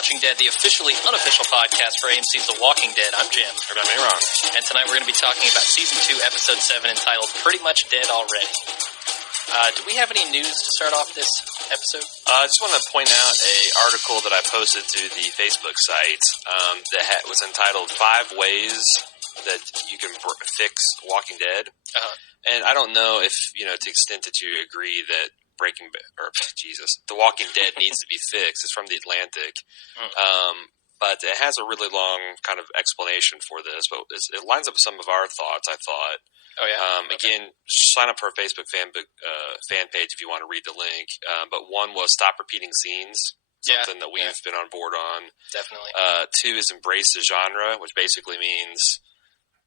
Watching Dead, the officially unofficial podcast for AMC's The Walking Dead. I'm Jim. I'm Aaron. And tonight we're going to be talking about Season 2, Episode 7, entitled Pretty Much Dead Already. Do we have any news to start off this episode? I just want to point out an article that I posted to the Facebook site that was entitled 5 Ways That You Can Fix Walking Dead. Uh-huh. And I don't know if, to the extent that you agree that The Walking Dead needs to be fixed. It's from The Atlantic. But it has a really long kind of explanation for this. But it lines up with some of our thoughts, I thought. Oh, yeah? Okay. Again, sign up for our Facebook fan page if you want to read the link. But one was stop repeating scenes. Something that we've been on board on. Definitely. 2 is embrace the genre, which basically means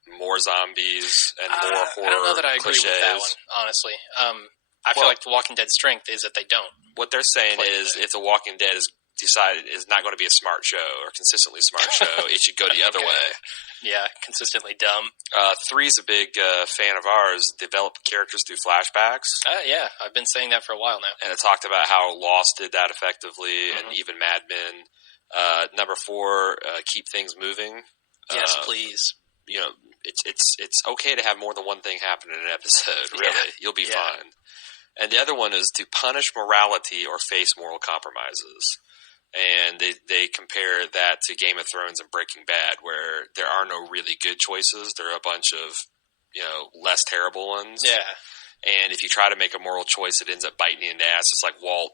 more zombies and more horror. I don't know that I agree cliches. with that one, honestly. I feel like The Walking Dead's strength is that they don't. What they're saying is if The Walking Dead is not going to be a smart show or consistently smart show, it should go the other way. Yeah, consistently dumb. 3 is a big fan of ours, develop characters through flashbacks. Yeah, I've been saying that for a while now. And it talked about how Lost did that effectively, and even Mad Men. Number 4, keep things moving. Yes, please. It's okay to have more than one thing happen in an episode, really. Yeah. You'll be fine. And the other one is to punish morality or face moral compromises. And they compare that to Game of Thrones and Breaking Bad, where there are no really good choices. There are a bunch of, less terrible ones. Yeah. And if you try to make a moral choice, it ends up biting you in the ass. It's like Walt,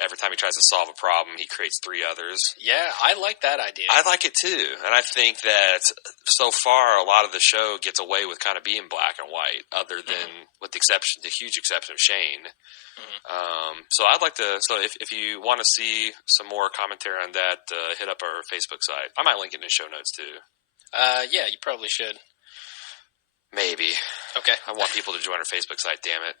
every time he tries to solve a problem, he creates 3 others. Yeah, I like that idea. I like it too. And I think that so far, a lot of the show gets away with kind of being black and white, other than, with the huge exception of Shane. So I'd like to. So if you want to see some more commentary on that, hit up our Facebook site. I might link it in the show notes too. Yeah, you probably should. Maybe. Okay. I want people to join our Facebook site. Damn it.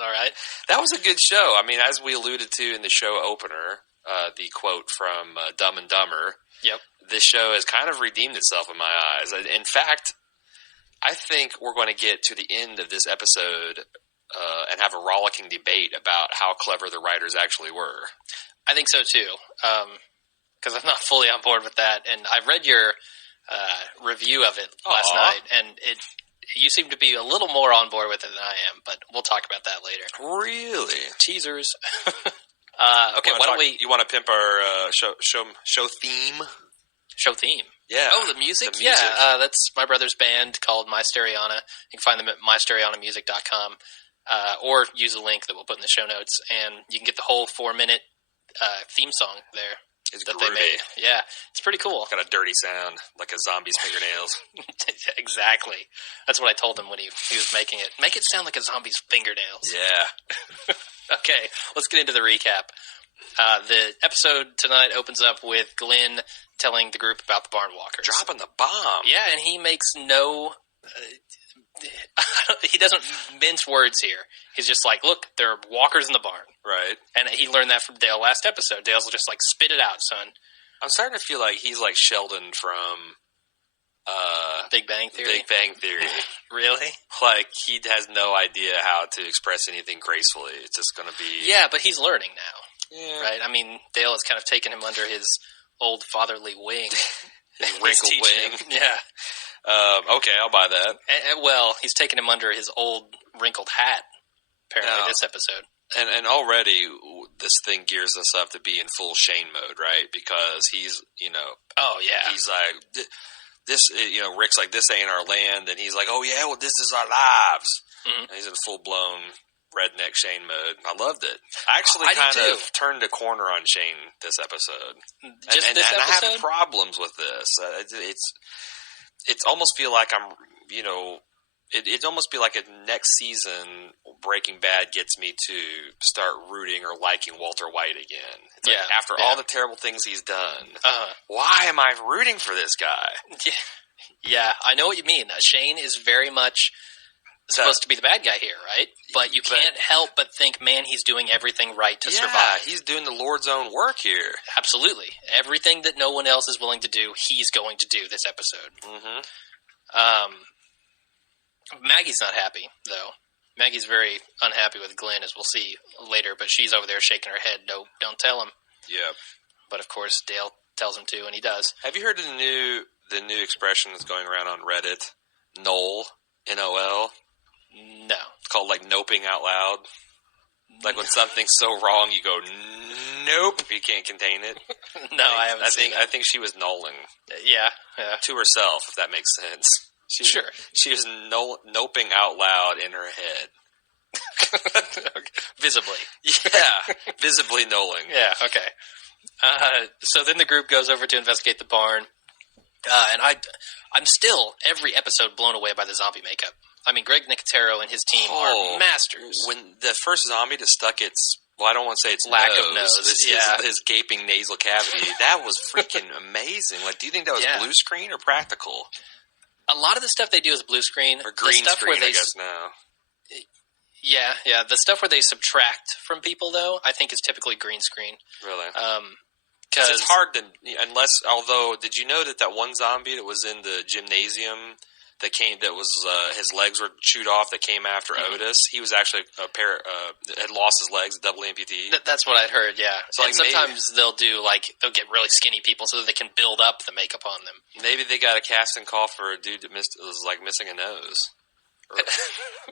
All right. That was a good show. I mean, as we alluded to in the show opener, the quote from Dumb and Dumber. Yep. This show has kind of redeemed itself in my eyes. In fact, I think we're going to get to the end of this episode and have a rollicking debate about how clever the writers actually were. I think so too, because I'm not fully on board with that. And I read your review of it last night, and you seem to be a little more on board with it than I am. But we'll talk about that later. Really? Teasers. Okay, why don't we? You want to pimp our show theme? Show theme. Yeah. Oh, the music? Yeah, that's my brother's band called My Stereona. You can find them at mystereonamusic.com. Or use a link that we'll put in the show notes, and you can get the whole 4-minute theme song there. It's that groovy. they made. Yeah, it's pretty cool. Got a dirty sound, like a zombie's fingernails. Exactly. That's what I told him when he was making it. Make it sound like a zombie's fingernails. Yeah. Okay, let's get into the recap. The episode tonight opens up with Glenn telling the group about the barn walkers. Dropping the bomb. Yeah, and he makes no... he doesn't mince words here. He's just like, look, there are walkers in the barn. Right. And he learned that from Dale last episode. Dale's just like, spit it out, son. I'm starting to feel like he's like Sheldon from Big Bang Theory. Big Bang Theory. Really? Like, he has no idea how to express anything gracefully. It's just going to be... Yeah, but he's learning now. Yeah. Right? I mean, Dale has kind of taken him under his old fatherly wing. His wrinkled wing. Yeah. Okay, I'll buy that. Well, he's taken him under his old wrinkled hat, apparently, this episode. And already, this thing gears us up to be in full Shane mode, right? Because he's, Oh, yeah. He's like, this, Rick's like, this ain't our land. And he's like, oh, yeah, well, this is our lives. And he's in full-blown redneck Shane mode. I loved it. I actually kind of turned a corner on Shane this episode. This episode? And I have problems with this. It's almost feel like I'm, it almost be like a next season Breaking Bad gets me to start rooting or liking Walter White again. It's like after all the terrible things he's done, why am I rooting for this guy? Yeah, I know what you mean. Shane is very much supposed to be the bad guy here, right? But you can't help but think, man, he's doing everything right to survive. Yeah, he's doing the Lord's own work here. Absolutely. Everything that no one else is willing to do, he's going to do this episode. Maggie's not happy, though. Maggie's very unhappy with Glenn, as we'll see later, but she's over there shaking her head. No, don't tell him. Yeah. but of course Dale tells him to, and he does. Have you heard of the new expression that's going around on Reddit? Nol, N-O-L. No. It's called like noping out loud. Like when something's so wrong, you go nope. You can't contain it. No, I haven't seen it. I think she was nolling. Yeah. To herself, if that makes sense. Sure. She was noping out loud in her head. Visibly. Yeah, visibly nolling. Yeah, okay. So then the group goes over to investigate the barn. And I'm still, every episode, blown away by the zombie makeup. I mean, Greg Nicotero and his team are masters. When the first zombie that stuck its, well, I don't want to say its lack of nose, his gaping nasal cavity, that was freaking amazing. Like, do you think that was blue screen or practical? A lot of the stuff they do is blue screen. Or green the stuff screen, where they, I guess now. Yeah. The stuff where they subtract from people, though, I think is typically green screen. Really? Because it's hard to, although, did you know that one zombie that was in the gymnasium that was his legs were chewed off that came after Otis? He was actually had lost his legs, a double amputee. That's what I'd heard, yeah. So and sometimes they'll get really skinny people so that they can build up the makeup on them. Maybe they got a casting call for a dude that was like missing a nose.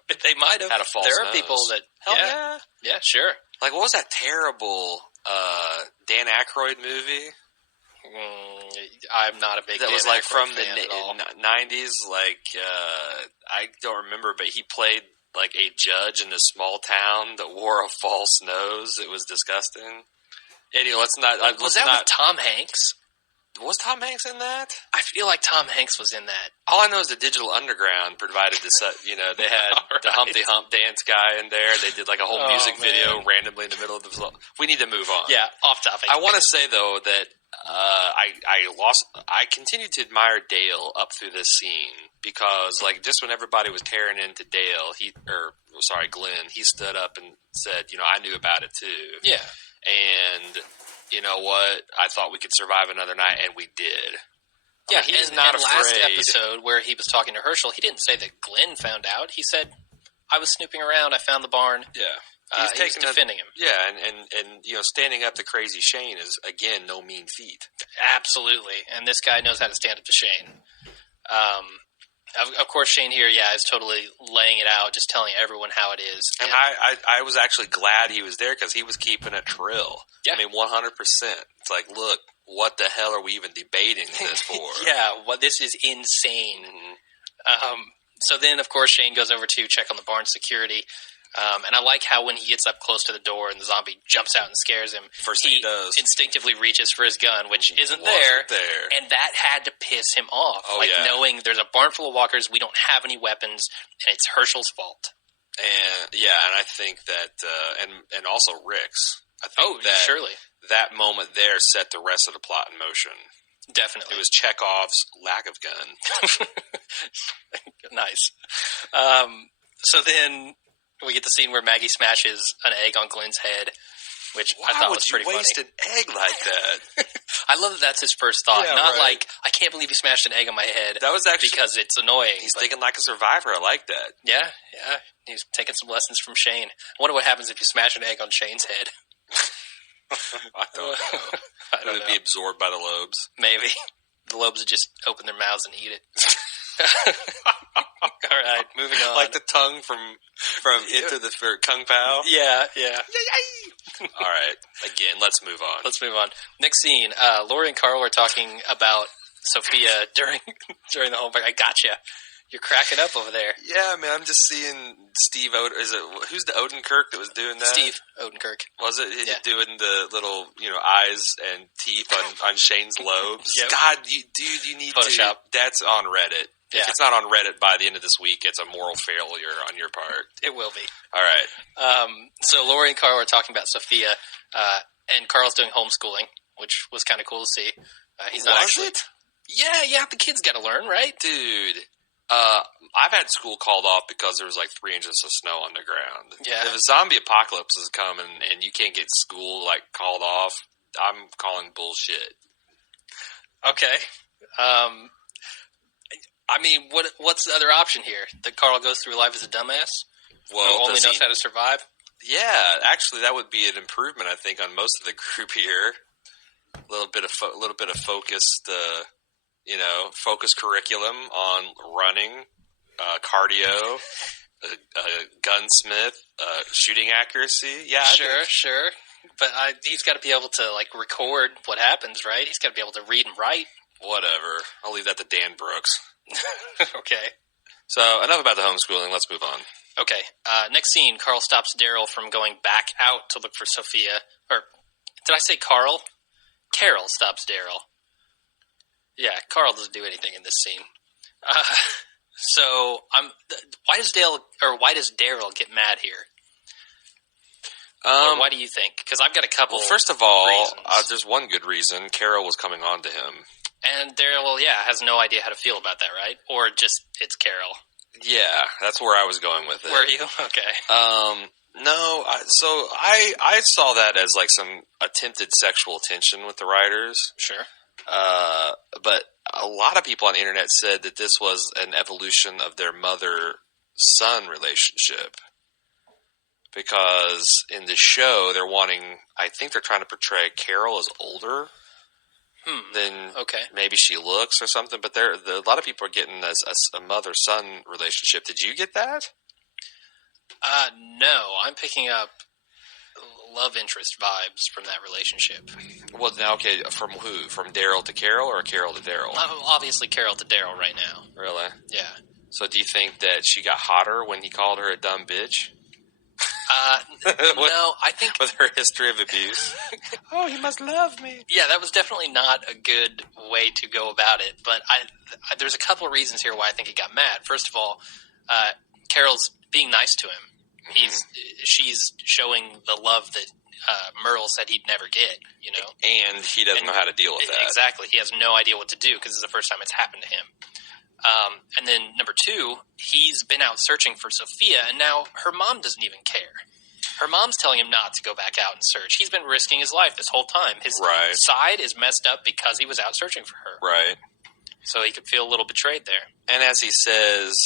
They might have. Had a false There are nose. people that, yeah, sure. Like, what was that terrible Dan Aykroyd movie? I'm not a big that Dan was like Aykroyd from the fan at all. 90s. Like, I don't remember, but he played like a judge in a small town that wore a false nose. It was disgusting. Anyway, let's not. Was that with Tom Hanks? Was Tom Hanks in that? I feel like Tom Hanks was in that. All I know is the Digital Underground provided this. They had the Humpty Hump dance guy in there. They did like a whole music video randomly in the middle of the. We need to move on. Yeah, off topic. I want to say though that I continued to admire Dale up through this scene because like just when everybody was tearing into Dale, Glenn, he stood up and said, I knew about it too. Yeah, and. You know what? I thought we could survive another night, and we did. Yeah, he's not afraid. Last episode where he was talking to Herschel, he didn't say that Glenn found out. He said, "I was snooping around. I found the barn." Yeah, he was defending him. Yeah, and standing up to Crazy Shane is again no mean feat. Absolutely, and this guy knows how to stand up to Shane. Of course, Shane here, is totally laying it out, just telling everyone how it is. And I was actually glad he was there because he was keeping it trill. Yeah. I mean, 100%. It's like, look, what the hell are we even debating this for? This is insane. Mm-hmm. So then, of course, Shane goes over to check on the barn security. And I like how when he gets up close to the door and the zombie jumps out and scares him, first thing he does, instinctively reaches for his gun, which isn't there. And that had to piss him off. Knowing there's a barn full of walkers, we don't have any weapons, and it's Herschel's fault. And I think that, and also Rick's. I think surely. That moment there set the rest of the plot in motion. Definitely. It was Chekhov's lack of gun. Nice. So then we get the scene where Maggie smashes an egg on Glenn's head, which I thought was pretty funny. Why would you waste an egg like that? I love that that's his first thought. Like, I can't believe you smashed an egg on my head. That was actually because it's annoying. He's thinking like a survivor. I like that. Yeah. He's taking some lessons from Shane. I wonder what happens if you smash an egg on Shane's head. I don't know. It would be absorbed by the lobes. Maybe. The lobes would just open their mouths and eat it. All right, moving on. Like the tongue from Into the Kung Pao? Yeah. All right. Again, let's move on. Next scene, Lori and Carl are talking about Sophia during the home party. I gotcha. You're cracking up over there. Yeah, man. I'm just seeing Steve who's the Odenkirk that was doing that? Steve Odenkirk. Was it? Yeah. Doing the little, eyes and teeth on Shane's lobes. Yep. God, you need Photoshop. That's on Reddit. Yeah. If it's not on Reddit by the end of this week, it's a moral failure on your part. It will be. All right. So Lori and Carl are talking about Sophia, and Carl's doing homeschooling, which was kind of cool to see. He's not actually. It? Yeah. The kids got to learn, right, dude? I've had school called off because there was like 3 inches of snow on the ground. Yeah. If a zombie apocalypse is coming and you can't get school called off, I'm calling bullshit. Okay. I mean, what's the other option here? That Carl goes through life as a dumbass? Well, who only knows how to survive? Yeah, actually, that would be an improvement, I think, on most of the group here. A little bit of focused, focused curriculum on running, cardio, gunsmith, shooting accuracy. Yeah, Sure. But he's got to be able to record what happens, right? He's got to be able to read and write. Whatever. I'll leave that to Dan Brooks. Okay. So enough about the homeschooling. Let's move on. Okay. Next scene, Carl stops Daryl from going back out to look for Sophia. Or did I say Carl? Carol stops Daryl. Yeah, Carl doesn't do anything in this scene. So why does Daryl get mad here? Or why do you think? Because I've got a couple. Well, first of all, there's one good reason. Carol was coming on to him, and Daryl, has no idea how to feel about that, right? Or just it's Carol. Yeah, that's where I was going with it. Were you? Okay. No. So I saw that as some attempted sexual tension with the writers. Sure. But a lot of people on the internet said that this was an evolution of their mother-son relationship. Because in the show, I think they're trying to portray Carol as older than maybe she looks or something. But a lot of people are getting a mother-son relationship. Did you get that? No. I'm picking up love interest vibes from that relationship. Well, now, okay, from who? From Daryl to Carol or Carol to Daryl? Obviously Carol to Daryl right now. Really? Yeah. So do you think that she got hotter when he called her a dumb bitch? No, I think... With her history of abuse? Oh, he must love me. Yeah, that was definitely not a good way to go about it, but there's a couple of reasons here why I think he got mad. First of all, Carol's being nice to him. She's showing the love that Merle said he'd never get, And he doesn't know how to deal with that. Exactly. He has no idea what to do because it's the first time it's happened to him. And then number two, he's been out searching for Sophia, and now her mom doesn't even care. Her mom's telling him not to go back out and search. He's been risking his life this whole time. His side is messed up because he was out searching for her. Right. So he could feel a little betrayed there. And as he says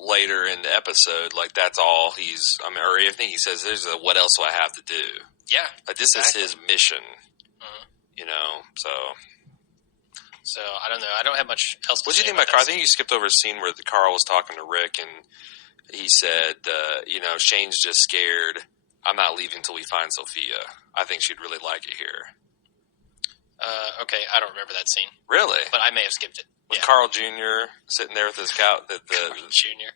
later in the episode, that's all or I think he says, what else do I have to do? Yeah. This is his mission, so... So, I don't know. I don't have much else to say. What do you think about Carl? I think you skipped over a scene where Carl was talking to Rick, and he said, Shane's just scared. I'm not leaving until we find Sophia. I think she'd really like it here. Okay, I don't remember that scene. Really? But I may have skipped it. With Carl Jr. sitting there with his couch. Jr.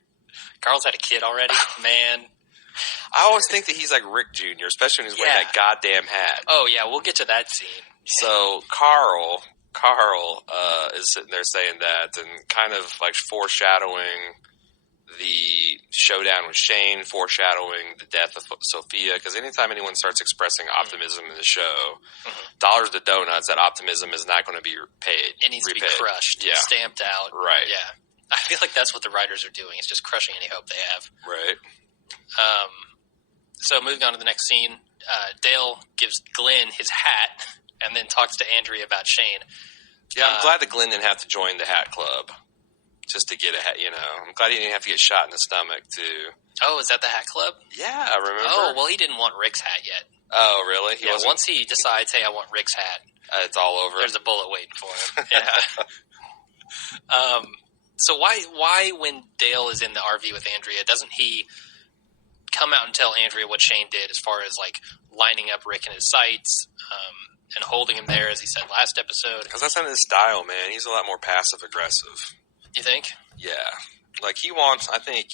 Carl's had a kid already? Man. I always think that he's like Rick Jr., especially when he's wearing that goddamn hat. Oh, yeah, we'll get to that scene. So, Carl is sitting there saying that and kind of foreshadowing the showdown with Shane, foreshadowing the death of Sophia, because anytime anyone starts expressing optimism in the show, dollars to donuts, that optimism is not going to be paid. It needs to be crushed, stamped out. Right. Yeah. I feel like that's what the writers are doing. It's just crushing any hope they have. Right. So moving on to the next scene, Dale gives Glenn his hat and then talks to Andrea about Shane. Yeah, I'm glad that Glenn didn't have to join the hat club just to get a hat, I'm glad he didn't have to get shot in the stomach, too. Oh, is that the hat club? Yeah, I remember. Oh, well, he didn't want Rick's hat yet. Oh, really? Once he decides, hey, I want Rick's hat. It's all over. There's a bullet waiting for him. Yeah. So why when Dale is in the RV with Andrea, doesn't he come out and tell Andrea what Shane did as far as lining up Rick in his sights and holding him there, as he said last episode? Because that's not his style, man. He's a lot more passive-aggressive. You think? Yeah. He wants, I think,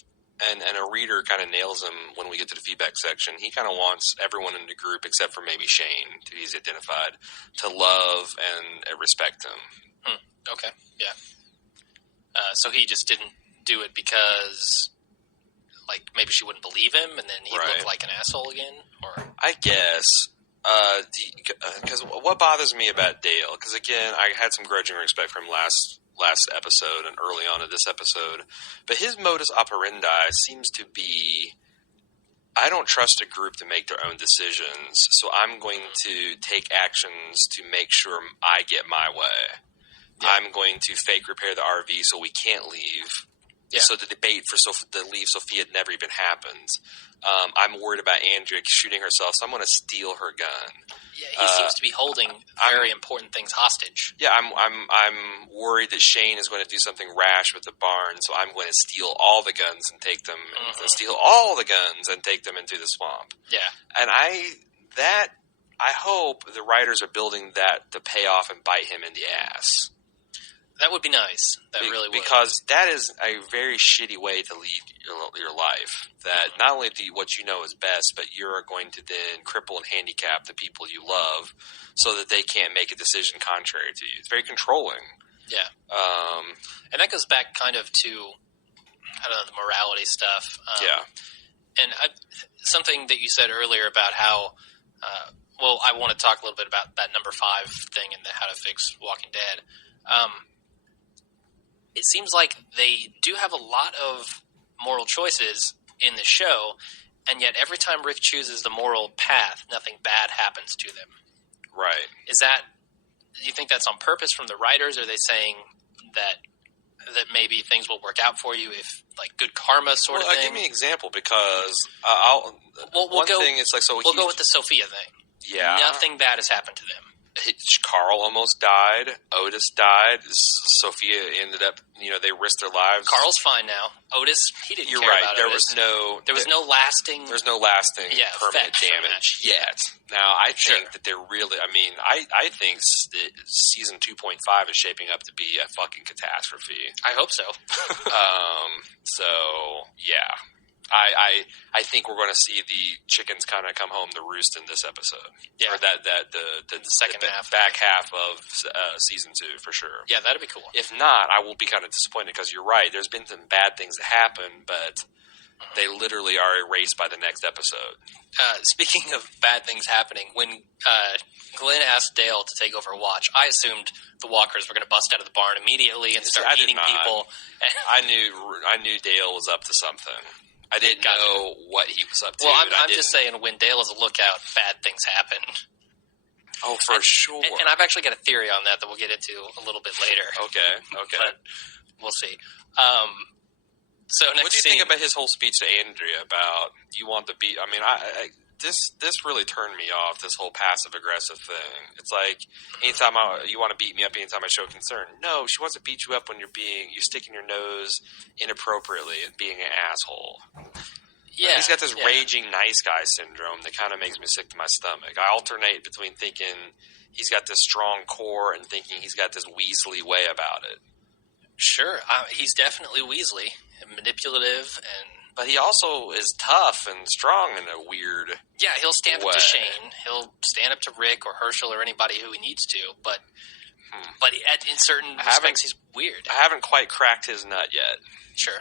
and a reader kind of nails him when we get to the feedback section, he kind of wants everyone in the group, except for maybe Shane, who he's identified, to love and respect him. Okay, yeah. So he just didn't do it because, maybe she wouldn't believe him, and then he looked like an asshole again? Or I guess. Because what bothers me about Dale, because again, I had some grudging respect for him last episode and early on in this episode, but his modus operandi seems to be, I don't trust a group to make their own decisions, so I'm going to take actions to make sure I get my way. Yeah. I'm going to fake repair the RV so we can't leave, Yeah. So the debate for to leave Sophia never even happened. I'm worried about Andrea shooting herself, so I'm going to steal her gun. Yeah, he seems to be holding very important things hostage. Yeah, I'm worried that Shane is going to do something rash with the barn, so I'm going to steal all the guns and take them. Steal all the guns and take them into the swamp. Yeah, and I hope the writers are building that to pay off and bite him in the ass. That would be nice. That really would. Because that is a very shitty way to lead your life. That not only do what you know is best, but you're going to then cripple and handicap the people you love so that they can't make a decision contrary to you. It's very controlling. Yeah. And that goes back kind of to, I don't know, the morality stuff. And something that you said earlier about how, I want to talk a little bit about that number 5 thing and how to fix Walking Dead. It seems like they do have a lot of moral choices in the show, and yet every time Rick chooses the moral path, nothing bad happens to them. Right. Do you think that's on purpose from the writers? Are they saying that maybe things will work out for you if, like, good karma sort of thing? Give me an example, because we'll go with the Sophia thing. Yeah. Nothing bad has happened to them. Carl almost died. Otis died. Sophia ended up, they risked their lives. Carl's fine now. Otis, he didn't care about Otis. There was no lasting permanent damage yet. Now, I think that they're really, I think season 2.5 is shaping up to be a fucking catastrophe. I hope so. Yeah. I think we're going to see the chickens kind of come home to roost in this episode. Yeah. Or the second half. Back half of season 2, for sure. Yeah, that'd be cool. If not, I will be kind of disappointed, because you're right. There's been some bad things that happen, but they literally are erased by the next episode. Speaking of bad things happening, when Glenn asked Dale to take over Watch, I assumed the walkers were going to bust out of the barn immediately and start eating people. I knew Dale was up to something. I didn't know what he was up to. Well, I'm just saying, when Dale is a lookout, bad things happen. Oh, for sure. And I've actually got a theory on that we'll get into a little bit later. Okay. But we'll see. So next, what do you think about his whole speech to Andrea about you want the beat? This really turned me off, this whole passive-aggressive thing. It's like, anytime you want to beat me up anytime I show concern. No, she wants to beat you up when you're sticking your nose inappropriately and being an asshole. Yeah. He's got this raging nice guy syndrome that kind of makes me sick to my stomach. I alternate between thinking he's got this strong core and thinking he's got this Weasley way about it. Sure. He's definitely Weasley and manipulative But he also is tough and strong in a weird Yeah, he'll stand up to Shane. He'll stand up to Rick or Herschel or anybody who he needs to. But in certain respects, he's weird. I haven't quite cracked his nut yet. Sure.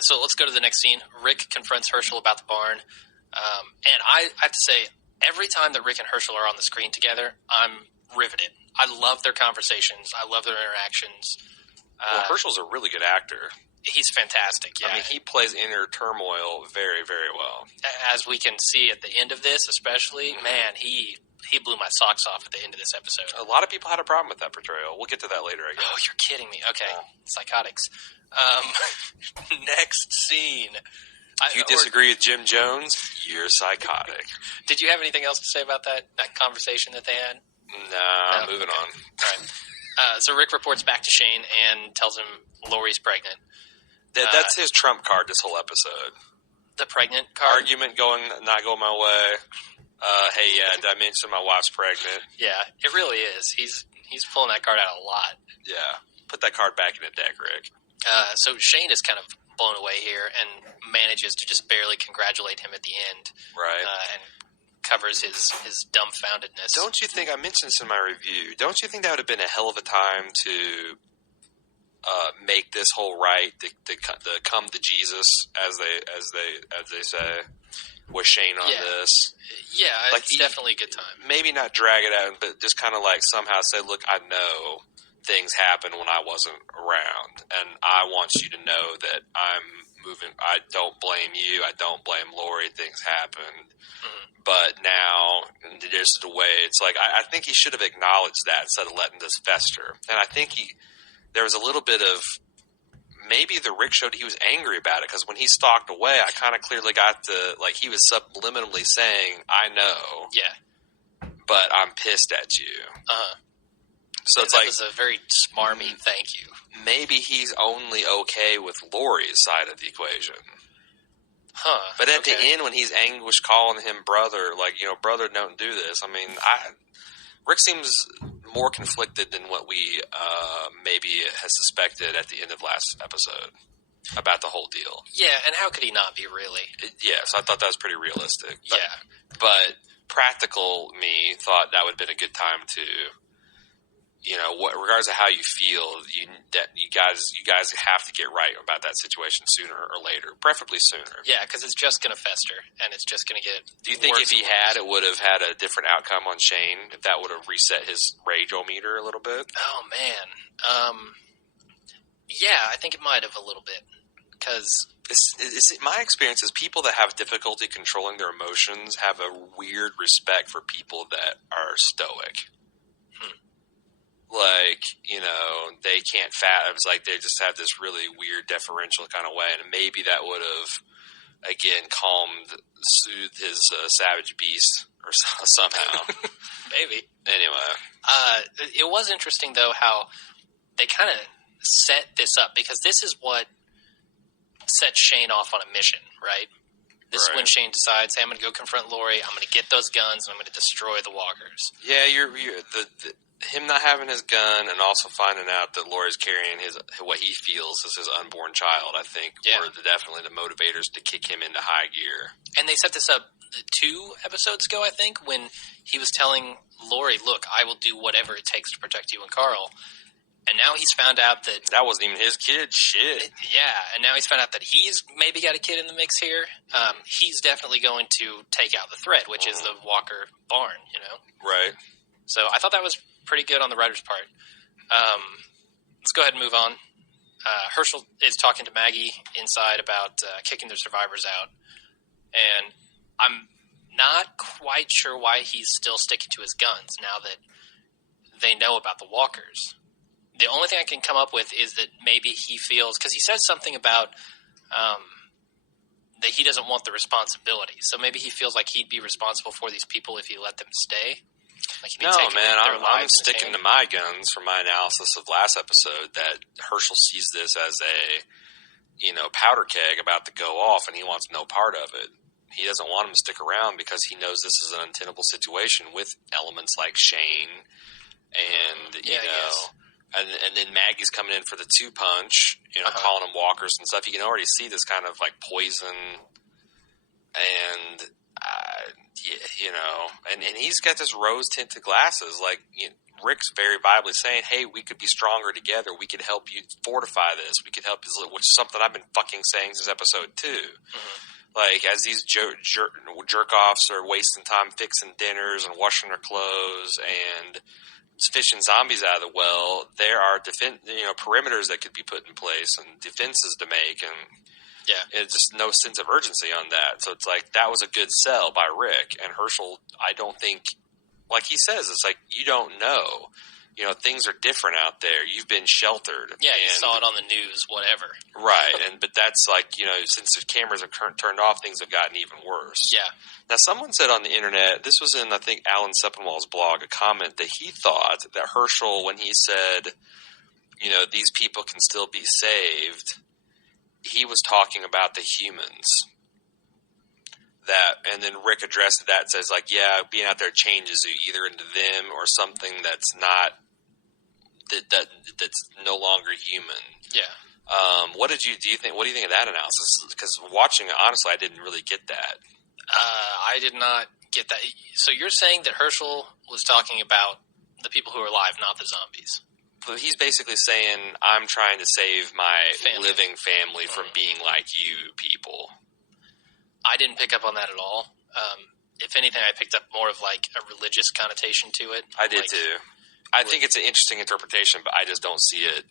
So let's go to the next scene. Rick confronts Herschel about the barn. And I have to say, every time that Rick and Herschel are on the screen together, I'm riveted. I love their conversations. I love their interactions. Herschel's a really good actor. He's fantastic, yeah. He plays inner turmoil very, very well. As we can see at the end of this, especially, man, he blew my socks off at the end of this episode. A lot of people had a problem with that portrayal. We'll get to that later, I guess. Oh, you're kidding me. Okay. Psychotics. Next scene. If you disagree with Jim Jones, you're psychotic. Did you have anything else to say about that conversation that they had? No, moving on. All right. So Rick reports back to Shane and tells him Lori's pregnant. That's his trump card this whole episode. The pregnant card? Argument not going my way. Hey, did I mention my wife's pregnant? Yeah, it really is. He's pulling that card out a lot. Yeah. Put that card back in the deck, Rick. So Shane is kind of blown away here and manages to just barely congratulate him at the end. Right. And covers his dumbfoundedness. Don't you think, I mentioned this in my review, don't you think that would have been a hell of a time to make this whole right, the come to Jesus, as they say, with Shane on this? Yeah, it's definitely a good time. Maybe not drag it out, but just kind of like somehow say, look, I know things happened when I wasn't around, and I want you to know that I'm moving. I don't blame you. I don't blame Lori. Things happened. Mm-hmm. But now, there's the way. It's like, I think he should have acknowledged that instead of letting this fester. And I think there was a little bit of maybe the Rick showed he was angry about it, because when he stalked away, I kind of clearly got like he was subliminally saying, "I know, but I'm pissed at you." So it's that was a very smarmy thank you. Maybe he's only okay with Lori's side of the equation. But at the end, when he's anguish calling him brother, like, brother, don't do this. I mean, Rick seems more conflicted than what we maybe has suspected at the end of last episode about the whole deal. Yeah, and how could he not be, really? So I thought that was pretty realistic. But, yeah. But practical me thought that would have been a good time to, regardless of how you feel, you guys have to get right about that situation sooner or later, preferably sooner. Yeah, because it's just going to fester, and it's just going to get. Do you think if he had, it would have had a different outcome on Shane? If that would have reset his rage-o-meter a little bit? Oh man, yeah, I think it might have a little bit, because my experience is people that have difficulty controlling their emotions have a weird respect for people that are stoic. Like, they can't it was like they just have this really weird deferential kind of way, and maybe that would have, again, soothed his savage beast or somehow. Maybe. Anyway. It was interesting, though, how they kind of set this up, because this is what sets Shane off on a mission, right? This is when Shane decides, hey, I'm going to go confront Lori, I'm going to get those guns, and I'm going to destroy the walkers. Yeah, him not having his gun and also finding out that Laura's carrying what he feels is his unborn child, I think, were definitely the motivators to kick him into high gear. And they set this up 2 episodes ago, I think, when he was telling Lori, look, I will do whatever it takes to protect you and Carl. And now he's found out that wasn't even his kid. Shit. Yeah, and now he's found out that he's maybe got a kid in the mix here. He's definitely going to take out the threat, which is the Walker barn, Right. So I thought that was pretty good on the writer's part. Let's go ahead and move on. Herschel is talking to Maggie inside about kicking the survivors out. And I'm not quite sure why he's still sticking to his guns now that they know about the walkers. The only thing I can come up with is that maybe he feels, because he says something about that he doesn't want the responsibility. So maybe he feels like he'd be responsible for these people if he let them stay. Like no, man, I'm sticking to my guns from my analysis of last episode, that Herschel sees this as a, powder keg about to go off, and he wants no part of it. He doesn't want him to stick around because he knows this is an untenable situation with elements like Shane and, and then Maggie's coming in for the 2-punch, calling them walkers and stuff. You can already see this kind of like poison and, and he's got this rose-tinted glasses. Like, Rick's very viably saying, hey, we could be stronger together. We could help you fortify this. We could help you, which is something I've been fucking saying since episode 2. Mm-hmm. Like, as these jerk-offs are wasting time fixing dinners and washing their clothes and fishing zombies out of the well, there are perimeters that could be put in place and defenses to make, and it's just no sense of urgency on that. So it's like, that was a good sell by Rick. And Herschel, I don't think, like he says, it's like, you don't know. Things are different out there. You've been sheltered. Yeah, you saw it on the news, whatever. Right, but that's like, since the cameras are turned off, things have gotten even worse. Yeah. Now, someone said on the internet, this was in, I think, Alan Sepinwall's blog, a comment that he thought that Herschel, when he said, these people can still be saved, he was talking about the humans. And then Rick addressed that and says, like, yeah, being out there changes you either into them or something that's not, that's no longer human. Yeah. What do you think of that analysis? Because watching it, honestly, I didn't really get that. I did not get that. So you're saying that Herschel was talking about the people who are alive, not the zombies? But he's basically saying, I'm trying to save my living family from being like you people. I didn't pick up on that at all. If anything, I picked up more of like a religious connotation to it. I did too. I think it's an interesting interpretation, but I just don't see it.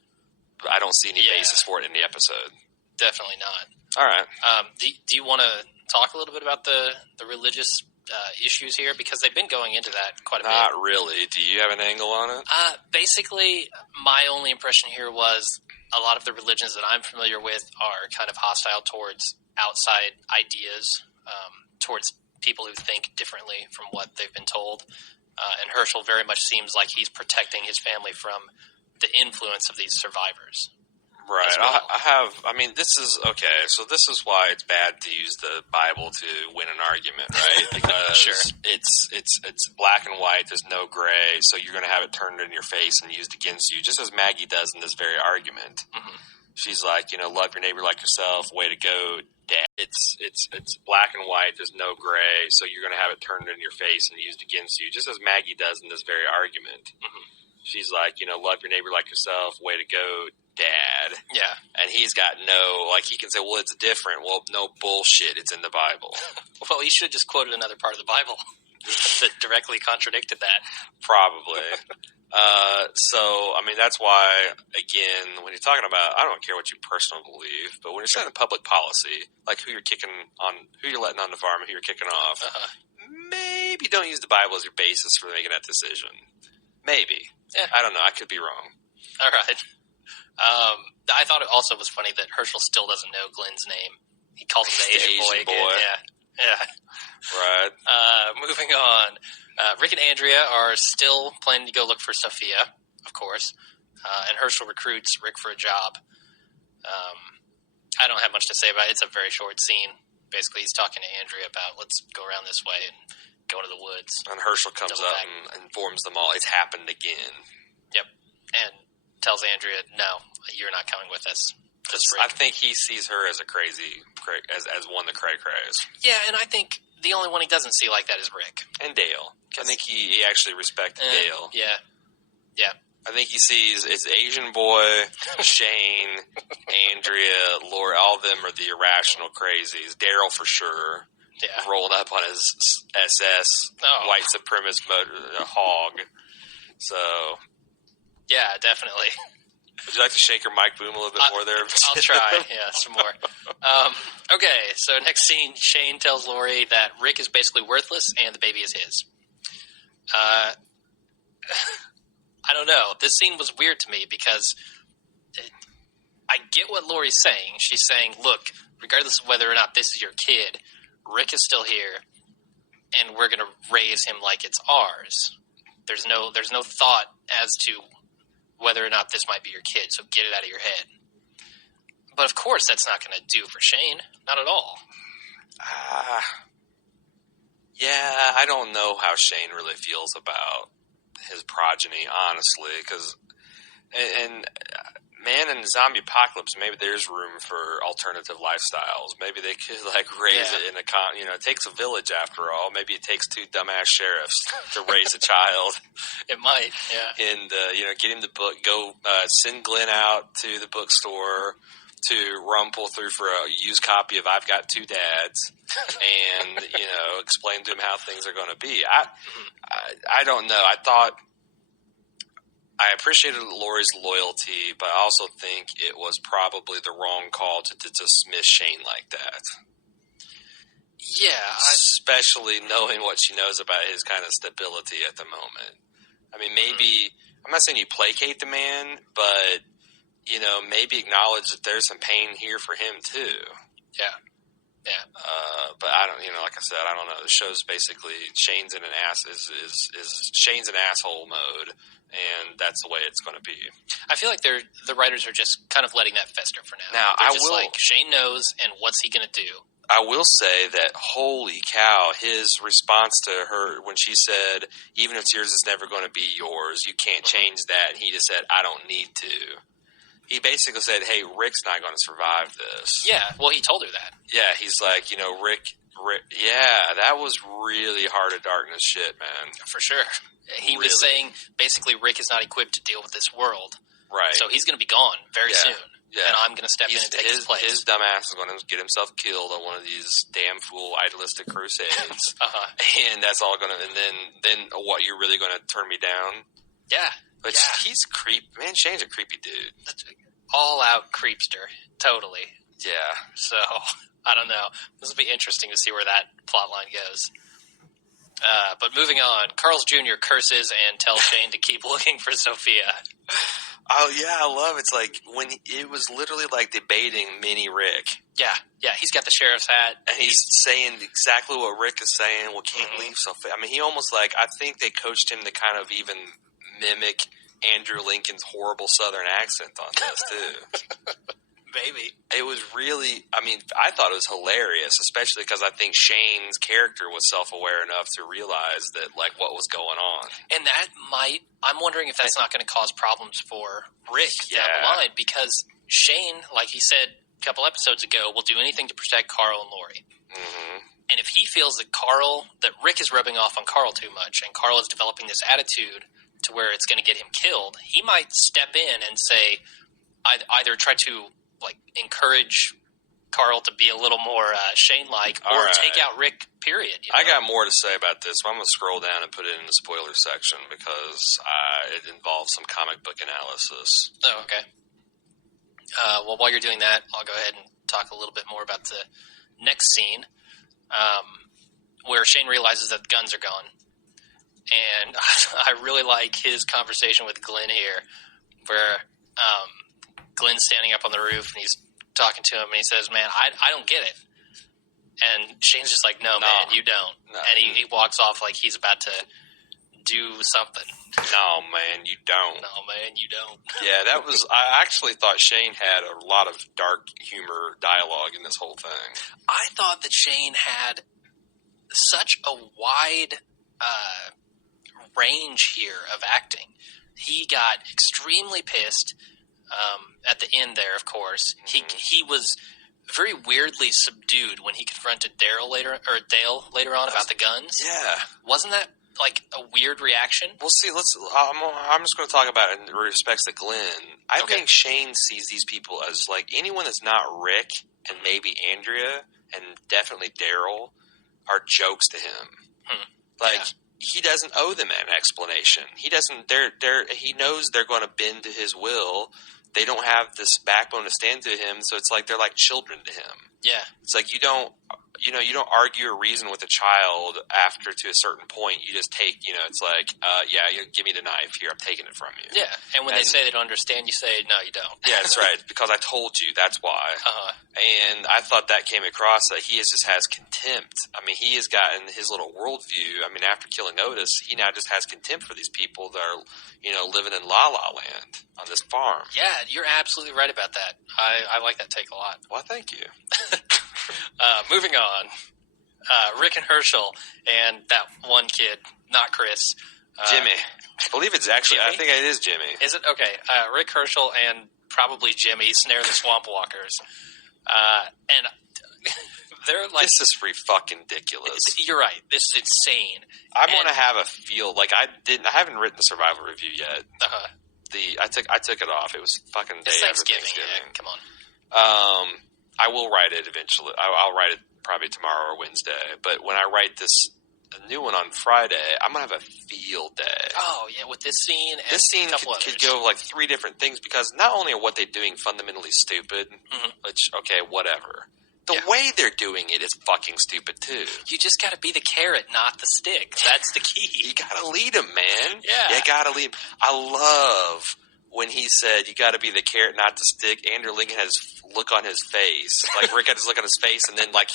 I don't see any basis for it in the episode. Definitely not. All right. Do you want to talk a little bit about the religious issues here? Because they've been going into that quite a bit. Not really. Do you have an angle on it? Basically, my only impression here was a lot of the religions that I'm familiar with are kind of hostile towards outside ideas, towards people who think differently from what they've been told. And Herschel very much seems like he's protecting his family from the influence of these survivors. Right. Well. This is okay. So this is why it's bad to use the Bible to win an argument, right? Because Sure. it's black and white. There's no gray. So you're going to have it turned in your face and used against you, just as Maggie does in this very argument. Mm-hmm. She's like, love your neighbor like yourself. Way to go, Dad. It's black and white. There's no gray. So you're going to have it turned in your face and used against you, just as Maggie does in this very argument. Mm-hmm. She's like, love your neighbor like yourself. Way to go, Dad. Yeah. And he's got he can say, well, it's different. Well, no bullshit. It's in the Bible. Well, he should have just quoted another part of the Bible that directly contradicted that. Probably. That's why, again, when you're talking about, I don't care what you personally believe, but when you're setting public policy, like who you're letting on the farm, who you're kicking off, maybe don't use the Bible as your basis for making that decision. Maybe. Yeah. I don't know. I could be wrong. All right. I thought it also was funny that Herschel still doesn't know Glenn's name. He calls him the Asian boy. Yeah. Right. Moving on. Rick and Andrea are still planning to go look for Sophia, of course. And Herschel recruits Rick for a job. I don't have much to say about it. It's a very short scene. Basically, he's talking to Andrea about, let's go around this way and go into the woods. And Herschel comes up and informs them all it's happened again. Yep. And tells Andrea, no, you're not coming with us. I think he sees her as a crazy, as one of the cray-crays. Yeah, and I think the only one he doesn't see like that is Rick. And Dale. I think he actually respected Dale. Yeah. I think he sees it's Asian boy, Shane, Andrea, Laura, all of them are the irrational crazies. Daryl for sure. Yeah. Rolling up on his SS, white supremacist hog. So. Yeah, definitely. Would you like to shake your mic boom a little bit more there? I'll try. Yeah, some more. Okay, so next scene, Shane tells Lori that Rick is basically worthless and the baby is his. I don't know. This scene was weird to me because I get what Lori's saying. She's saying, look, regardless of whether or not this is your kid, Rick is still here, and we're going to raise him like it's ours. There's no thought as to whether or not this might be your kid, so get it out of your head. But of course that's not going to do for Shane. Not at all. Yeah, I don't know how Shane really feels about his progeny, honestly, because in the zombie apocalypse, maybe there's room for alternative lifestyles. Maybe they could raise it in it takes a village after all. Maybe it takes two dumbass sheriffs to raise a child. It might, yeah. And get him the book. Go send Glenn out to the bookstore to rumple through for a used copy of I've Got Two Dads, and explain to him how things are going to be. I don't know. I appreciated Lori's loyalty, but I also think it was probably the wrong call to dismiss Shane like that. Yeah. Especially knowing what she knows about his kind of stability at the moment. I mean, maybe, I'm not saying you placate the man, but, maybe acknowledge that there's some pain here for him too. Yeah. Yeah. But I don't, like I said, I don't know. The show's basically Shane's in an Shane's in asshole mode. And that's the way it's going to be. I feel like the writers are just kind of letting that fester for now. Now, Shane knows, and what's he going to do? I will say that, holy cow, his response to her when she said, even if it's yours, it's never going to be yours. You can't change that. And he just said, I don't need to. He basically said, hey, Rick's not going to survive this. Yeah, well, he told her that. Yeah, he's like, Rick, yeah, that was really Heart of Darkness shit, man. For sure. He was saying, basically, Rick is not equipped to deal with this world. Right. So he's going to be gone very soon. Yeah. And I'm going to step in and take his place. His dumbass is going to get himself killed on one of these damn fool idealistic crusades. And that's all going to, and then what, you're really going to turn me down? Yeah. But he's man, Shane's a creepy dude. All out creepster. Totally. Yeah. So, I don't know. This will be interesting to see where that plot line goes. But moving on, Carl's Jr. curses and tells Shane to keep looking for Sophia. Oh yeah, I love it. It's like when it was literally like debating mini Rick. Yeah, he's got the sheriff's hat. And he's saying exactly what Rick is saying. Well, can't leave so fast. I mean, he almost like, I think they coached him to kind of even mimic Andrew Lincoln's horrible Southern accent on this, too. Maybe. It was really, I mean, I thought it was hilarious, especially because I think Shane's character was self-aware enough to realize that, like, what was going on. And that might, I'm wondering if that's not going to cause problems for Rick down the line, because Shane, like he said a couple episodes ago, will do anything to protect Carl and Lori. Mm-hmm. And if he feels that Rick is rubbing off on Carl too much, and Carl is developing this attitude to where it's going to get him killed, he might step in and say, either try to like encourage Carl to be a little more Shane-like, or take out Rick. Period. You know? I got more to say about this, but I'm going to scroll down and put it in the spoiler section because it involves some comic book analysis. Oh, okay. Well, while you're doing that, I'll go ahead and talk a little bit more about the next scene, where Shane realizes that the guns are gone. And I really like his conversation with Glenn here, where Glenn's standing up on the roof and he's talking to him and he says, "Man, I don't get it." And Shane's just like, no, man, you don't. No. And he walks off like he's about to do something. No, man, you don't. No, man, you don't. Yeah, that was, I actually thought Shane had a lot of dark humor dialogue in this whole thing. I thought that Shane had such a wide range here of acting. He got extremely pissed at the end there, of course. Mm-hmm. He was very weirdly subdued when he confronted Dale later on about the guns. Yeah. Wasn't that like a weird reaction? Well, see, I'm just going to talk about it in respects to Glenn. I think Shane sees these people as like anyone that's not Rick and maybe Andrea and definitely Daryl are jokes to him. He doesn't owe them an explanation. He doesn't. He knows they're going to bend to his will. They don't have this backbone to stand to him, so it's like they're like children to him. Yeah, it's like you don't argue or reason with a child after to a certain point. You just take, it's like, give me the knife here. I'm taking it from you. Yeah, and when they say they don't understand, you say, no, you don't. Yeah, that's right. Because I told you. That's why. And I thought that came across that he just has contempt. I mean, he has gotten his little worldview. I mean, after killing Otis, he now just has contempt for these people that are, living in La La Land on this farm. Yeah, you're absolutely right about that. I like that take a lot. Well, thank you. Moving on, Rick and Herschel and that one kid, not Chris. Jimmy. I believe it's actually, Jimmy? I think it is Jimmy. Is it? Okay. Rick, Herschel, and probably Jimmy snare the Swamp Walkers. And they're like... This is fucking ridiculous. You're right. This is insane. I want to have a feel, like I haven't written the survival review yet. I took it off. It was fucking day after Thanksgiving. Yeah, come on. I will write it eventually. I'll write it probably tomorrow or Wednesday. But when I write a new one on Friday, I'm going to have a field day. Oh, yeah, with this scene and this scene a couple could go like three different things because not only are what they're doing fundamentally stupid, which, okay, whatever. The way they're doing it is fucking stupid, too. You just got to be the carrot, not the stick. That's the key. You got to lead them, man. Yeah. You got to lead them. I love when he said, you got to be the carrot, not the stick. Andrew Lincoln had his look on his face. Like, Rick had his look on his face, and then, like,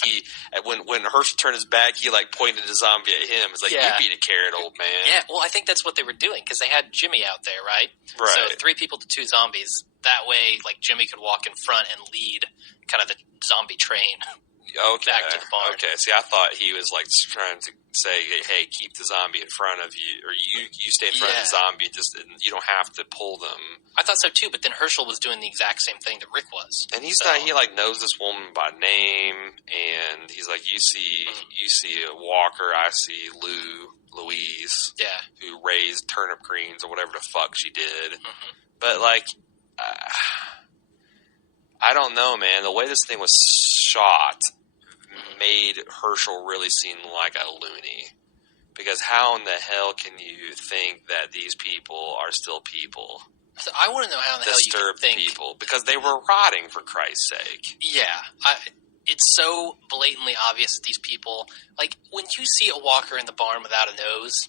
when Herschel turned his back, he, like, pointed the zombie at him. It's like, you be the carrot, old man. Yeah, well, I think that's what they were doing, because they had Jimmy out there, right? Right. So 3 people to 2 zombies. That way, like, Jimmy could walk in front and lead kind of the zombie train. Back to the barn. Okay, see, I thought he was like trying to say, "Hey, keep the zombie in front of you, or you stay in front of the zombie. You don't have to pull them." I thought so too, but then Herschel was doing the exact same thing that Rick was, and he's not. He like knows this woman by name, and he's like, "You see a Walker, I see Louise, who raised turnip greens or whatever the fuck she did." But like, I don't know, man. The way this thing was shot made Herschel really seem like a loony. Because how in the hell can you think that these people are still people? So I want to know how in the hell you can think. People. Because they were rotting, for Christ's sake. Yeah. It's so blatantly obvious that these people... Like, when you see a walker in the barn without a nose,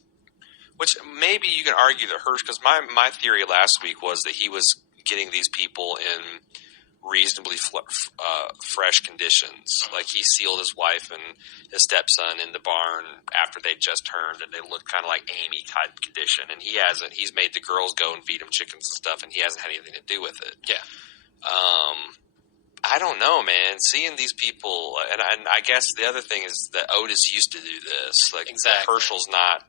Which maybe you can argue that Herschel, because my theory last week was that he was getting these people in reasonably fresh conditions. Like he sealed his wife and his stepson in the barn after they just turned, and they looked kind of like Amy type condition. And he hasn't. He's made the girls go and feed him chickens and stuff, and he hasn't had anything to do with it. Yeah. I don't know, man. Seeing these people, and I guess the other thing is that Otis used to do this. Like exactly. Herschel's not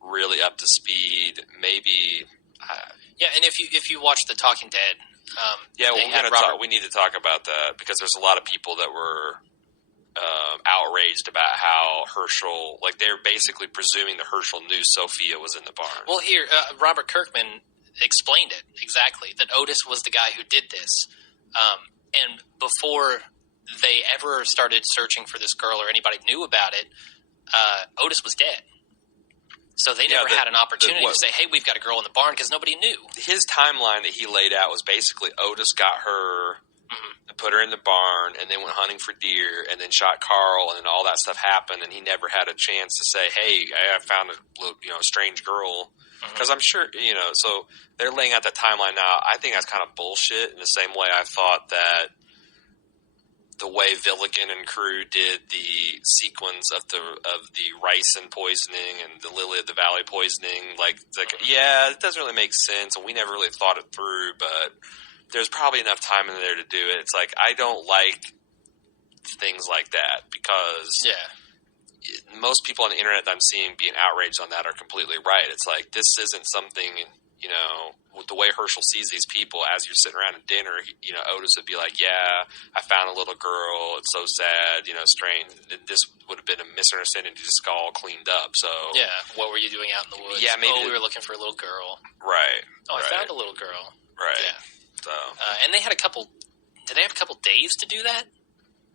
really up to speed. Maybe. Yeah, and if you watch The Talking Dead, we need to talk about that because there's a lot of people that were outraged about how Herschel, like they're basically presuming that Herschel knew Sophia was in the barn. Well, here Robert Kirkman explained it exactly, that Otis was the guy who did this. And before they ever started searching for this girl or anybody knew about it, Otis was dead. So they never had an opportunity to say, hey, we've got a girl in the barn, because nobody knew. His timeline that he laid out was basically Otis got her, put her in the barn, and then went hunting for deer, and then shot Carl, and then all that stuff happened, and he never had a chance to say, hey, I found a strange girl. Because I'm sure, so they're laying out that timeline now. I think that's kind of bullshit in the same way I thought that the way Villigan and crew did the sequence of the ricin poisoning and the lily of the valley poisoning, it doesn't really make sense, and we never really thought it through, but there's probably enough time in there to do it. It's like, I don't like things like that because most people on the internet that I'm seeing being outraged on that are completely right. It's like, this isn't something, with the way Herschel sees these people as you're sitting around at dinner, Otis would be like, yeah, I found a little girl. It's so sad, strange. This would have been a misunderstanding to just all cleaned up. So yeah, what were you doing out in the woods? Yeah, maybe we were looking for a little girl. Right. Oh, I found a little girl. Right. Yeah. So and they had a couple. Did they have a couple days to do that?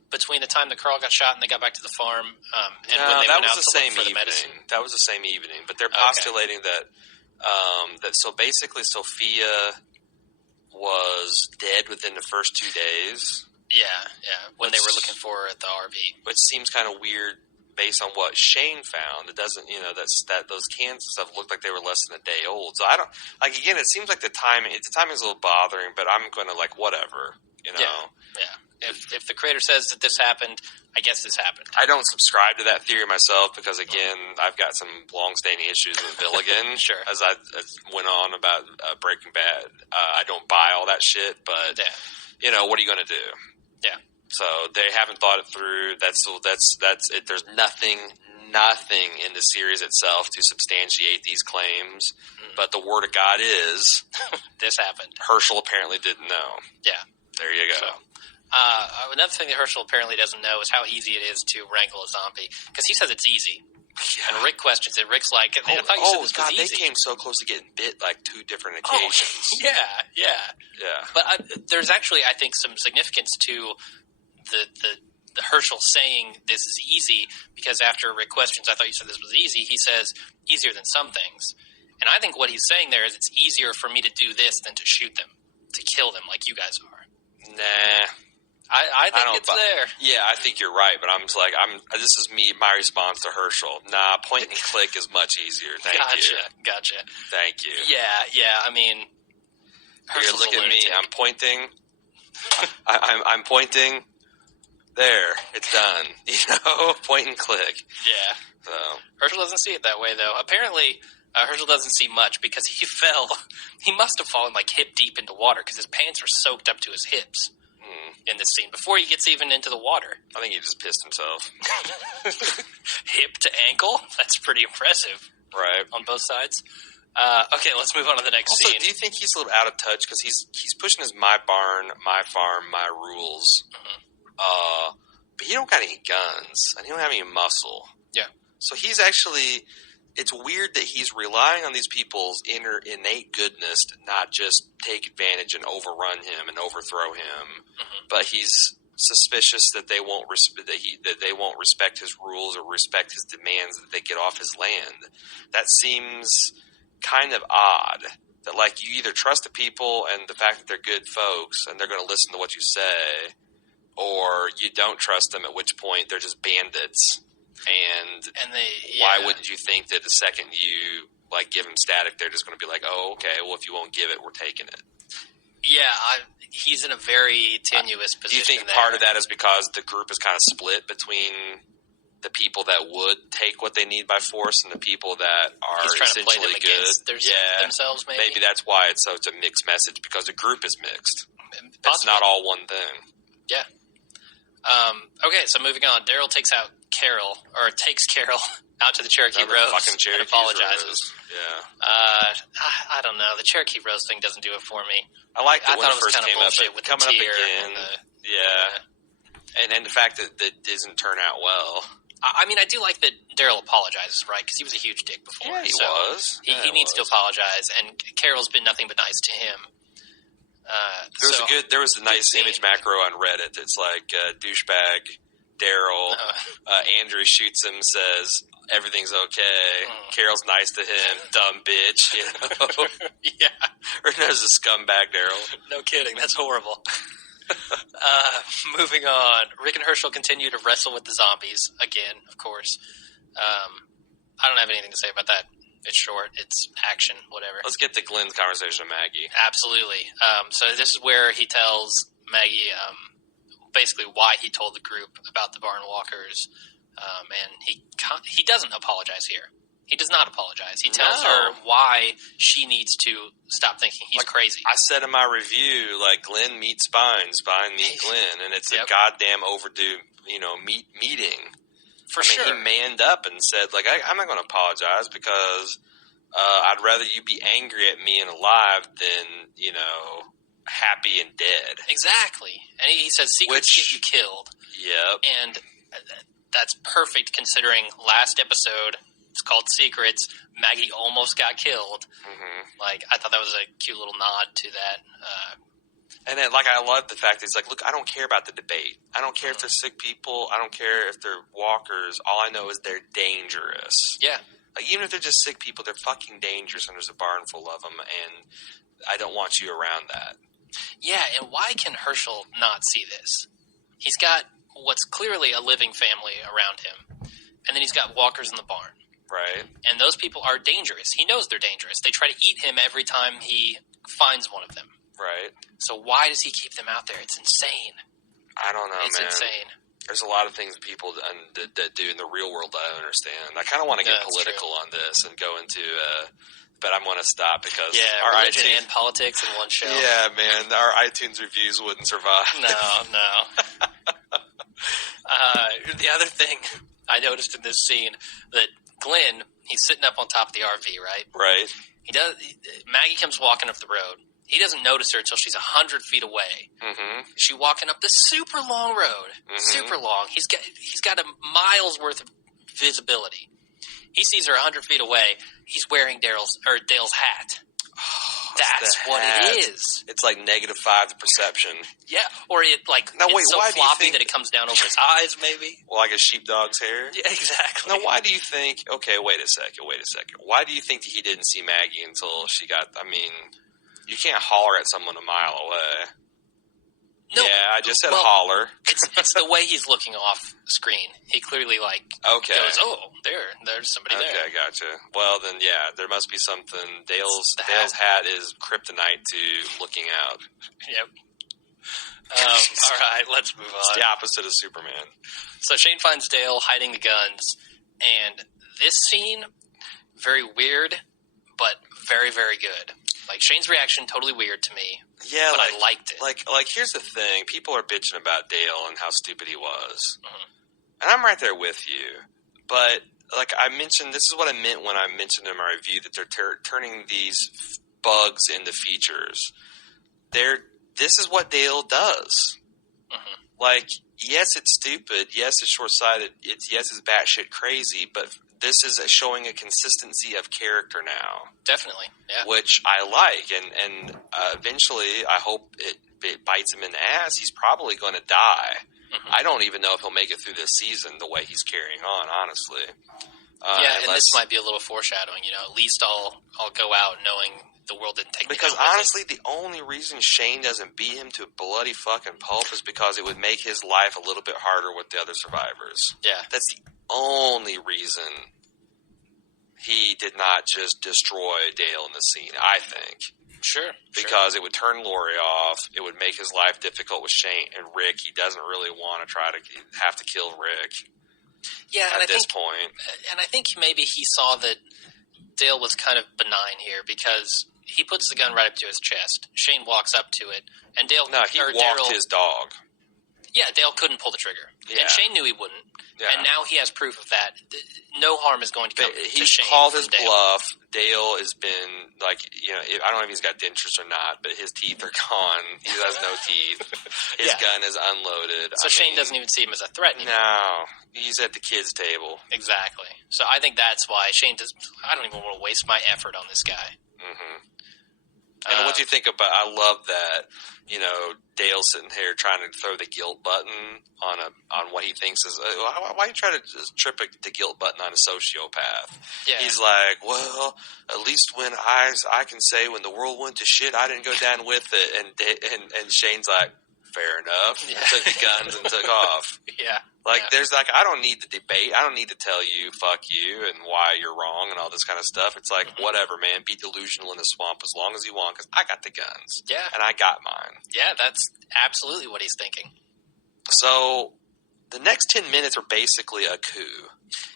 Between the time that Carl got shot and they got back to the farm, and when they went out to look for the medicine. That was the same evening. But they're postulating that so basically Sophia was dead within the first 2 days. Yeah. When they were looking for her at the RV, which seems kind of weird based on what Shane found. It doesn't, that those cans and stuff looked like they were less than a day old. So I don't again. It seems like the timing is a little bothering, but I'm going to whatever. Yeah. If the creator says that this happened, I guess this happened. I don't subscribe to that theory myself because, again, I've got some long-standing issues with Villigan. Sure. As I went on about Breaking Bad, I don't buy all that shit, but, what are you going to do? Yeah. So they haven't thought it through. That's it. There's nothing in the series itself to substantiate these claims, but the word of God is this happened. Herschel apparently didn't know. Yeah. There you go. So, another thing that Herschel apparently doesn't know is how easy it is to wrangle a zombie, because he says it's easy. Yeah. And Rick questions it. Rick's like, I thought you said this was easy. They came so close to getting bit 2 different occasions. Yeah. But there's actually, I think, some significance to the Herschel saying this is easy, because after Rick questions, I thought you said this was easy, he says, easier than some things. And I think what he's saying there is it's easier for me to do this than to shoot them, to kill them like you guys are. Nah. I think it's there. Yeah, I think you're right, but I'm just like, this is my response to Herschel. Nah, point and click is much easier. Thank you. Gotcha. Thank you. Yeah, I mean, Herschel's look at me. I'm pointing. I'm pointing. There, it's done. Point and click. Yeah. So Herschel doesn't see it that way, though. Apparently, Herschel doesn't see much because he fell. He must have fallen hip deep into water because his pants are soaked up to his hips in this scene before he gets even into the water. I think he just pissed himself. Hip to ankle? That's pretty impressive. Right. On both sides. Okay, let's move on to the next scene. Do you think he's a little out of touch because he's pushing his my barn, my farm, my rules? But he don't got any guns and he don't have any muscle. Yeah. So he's actually. It's weird that he's relying on these people's innate goodness to not just take advantage and overrun him and overthrow him, but he's suspicious that they won't respect his rules or respect his demands that they get off his land. That seems kind of odd. That you either trust the people and the fact that they're good folks and they're going to listen to what you say, or you don't trust them. At which point they're just bandits. And why wouldn't you think that the second you like give him static. They're just going to be like, oh, okay, well, if you won't give it, we're taking it. Yeah, he's in a very tenuous position. Do you think there. part of that is because the group is kind of split between the people that would take what they need by force and the people that are he's trying to play them good? themselves, maybe? Maybe that's why it's such a mixed message, because the group is mixed. Possibly. It's not all one thing. Yeah. Okay, so moving on. Daryl takes Carol out to the Cherokee Rose and apologizes. Yeah. I don't know. The Cherokee Rose thing doesn't do it for me. I liked it when it first kind of came up. With coming the up again. And the fact that it doesn't turn out well. I mean, I do like that Daryl apologizes, right? Because he was a huge dick before. Yeah, he was. He needs to apologize, and Carol's been nothing but nice to him. There was a nice image macro on Reddit. It's like douchebag Daryl. Andrew shoots him, says everything's okay. Carol's nice to him. Dumb bitch. You know? Yeah. Or there's a scumbag Daryl. No kidding. That's horrible. Moving on. Rick and Herschel continue to wrestle with the zombies again, of course. I don't have anything to say about that. It's short. It's action, whatever. Let's get to Glenn's conversation with Maggie. Absolutely. So this is where he tells Maggie basically why he told the group about the barn walkers, and he doesn't apologize here. He does not apologize. He tells her why she needs to stop thinking he's crazy. I said in my review, like, Glenn meets Spine, Spine meets Glenn, and it's a goddamn overdue, meeting. Sure. He manned up and said, like, I'm not going to apologize because I'd rather you be angry at me and alive than, happy and dead. Exactly. And he says secrets get you killed. Yep. And that's perfect considering last episode, it's called Secrets, Maggie almost got killed. Mm-hmm. Like, I thought that was a cute little nod to that. And then, like, I love the fact that he's like, look, I don't care about the debate. I don't care if they're sick people. I don't care if they're walkers. All I know is they're dangerous. Yeah. Like, even if they're just sick people, they're fucking dangerous, and there's a barn full of them, and I don't want you around that. Yeah, and why can Herschel not see this? He's got what's clearly a living family around him, and then he's got walkers in the barn. Right. And those people are dangerous. He knows they're dangerous. They try to eat him every time he finds one of them. Right. So why does he keep them out there? It's insane. I don't know, It's insane. There's a lot of things people that do in the real world that I don't understand. I kind of want to get political on this and go into, but I'm going to stop because our religion and politics in one show. Yeah, man, our iTunes reviews wouldn't survive. No. The other thing I noticed in this scene that Glenn, he's sitting up on top of the RV, right? Right. Maggie comes walking up the road. He doesn't notice her until she's 100 feet away. Mm-hmm. She's walking up this super long road. Mm-hmm. Super long. He's got a mile's worth of visibility. He sees her 100 feet away. He's wearing Dale's hat. That's what it is. It's like -5 the perception. Yeah, or it's so floppy that it comes down over his eyes, maybe. Well, like a sheepdog's hair? Yeah, exactly. Now, why do you think... Okay, wait a second. Why do you think that he didn't see Maggie until she got... I mean, you can't holler at someone a mile away. No, yeah, I just said holler. It's the way he's looking off screen. He clearly goes, oh, there's somebody there. Okay, gotcha. Well, then, yeah, there must be something. Dale's hat is kryptonite to looking out. Yep. All right, let's move on. It's the opposite of Superman. So Shane finds Dale hiding the guns, and this scene, very weird, but very, very good. Like, Shane's reaction, totally weird to me. Yeah, but I liked it. Like, here's the thing. People are bitching about Dale and how stupid he was. Mm-hmm. And I'm right there with you. But, like I mentioned, this is what I meant when I mentioned in my review that they're turning these bugs into features. This is what Dale does. Mm-hmm. Like, yes, it's stupid. Yes, it's short-sighted. Yes, it's batshit crazy. But this is showing a consistency of character now. Definitely, yeah. Which I like, and eventually, I hope it bites him in the ass. He's probably going to die. Mm-hmm. I don't even know if he'll make it through this season the way he's carrying on, honestly. And this might be a little foreshadowing. At least I'll go out knowing the world didn't take me down. Because honestly, the only reason Shane doesn't beat him to a bloody fucking pulp is because it would make his life a little bit harder with the other survivors. Yeah, that's the only reason. he did not just destroy Dale in the scene, I think. Sure. Because it would turn Lori off. It would make his life difficult with Shane and Rick. He doesn't really want to have to kill Rick. Yeah, at this point. And I think maybe he saw that Dale was kind of benign here because he puts the gun right up to his chest. Shane walks up to it, and Dale. No, he walked his dog. Yeah, Dale couldn't pull the trigger, and Shane knew he wouldn't. Yeah. And now he has proof of that. No harm is going to come to Shane. He called his bluff. Dale has been, like, I don't know if he's got dentures or not, but his teeth are gone. He has no teeth. His gun is unloaded. So Shane doesn't even see him as a threat anymore. No, he's at the kids' table. Exactly. So I think that's why Shane does. I don't even want to waste my effort on this guy. Mm-hmm. And what do you think about? I love that. Dale sitting here trying to throw the guilt button on what he thinks is. Why you try to just trip the guilt button on a sociopath? Yeah. He's like, well, at least when I can say when the world went to shit, I didn't go down with it. And Shane's like, fair enough. Yeah. Took the guns and took off. Yeah. There's I don't need to debate. I don't need to tell you, fuck you, and why you're wrong and all this kind of stuff. It's like, whatever, man. Be delusional in the swamp as long as you want, because I got the guns. Yeah. And I got mine. Yeah, that's absolutely what he's thinking. So, the next 10 minutes are basically a coup.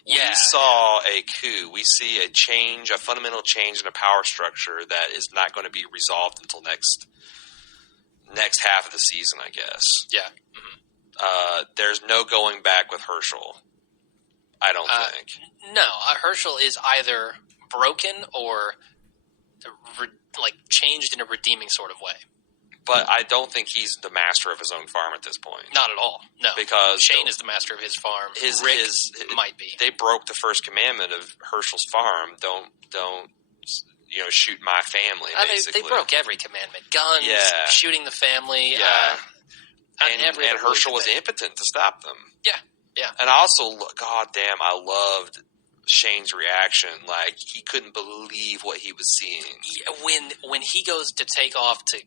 Yeah. We saw a coup. We see a fundamental change in a power structure that is not going to be resolved until next half of the season, I guess. Yeah. There's no going back with Herschel, I don't think. No, Herschel is either broken or changed in a redeeming sort of way. But I don't think he's the master of his own farm at this point. Not at all. No, because Shane is the master of his farm. Rick might be. They broke the first commandment of Herschel's farm. Don't shoot my family. Basically, they broke every commandment. Guns, shooting the family. Yeah. And Herschel was impotent to stop them. Yeah. And I also, I loved Shane's reaction. Like, he couldn't believe what he was seeing. When he goes to take off to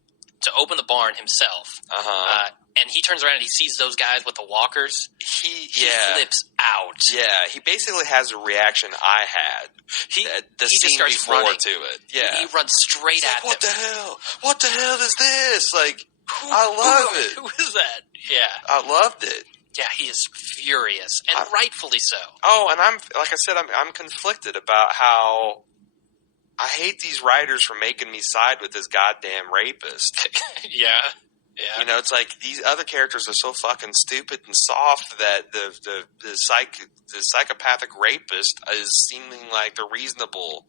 open the barn himself, and he turns around and he sees those guys with the walkers, he flips out. Yeah, he basically has a reaction I had. The scene just starts before running. To it. Yeah. He runs straight at them. What the hell? What the hell is this? Like, I love it. Who is that? Yeah. I loved it. Yeah, he is furious, and rightfully so. Oh, and I'm conflicted about how I hate these writers for making me side with this goddamn rapist. Yeah. It's like these other characters are so fucking stupid and soft that the psychopathic rapist is seeming like they're reasonable.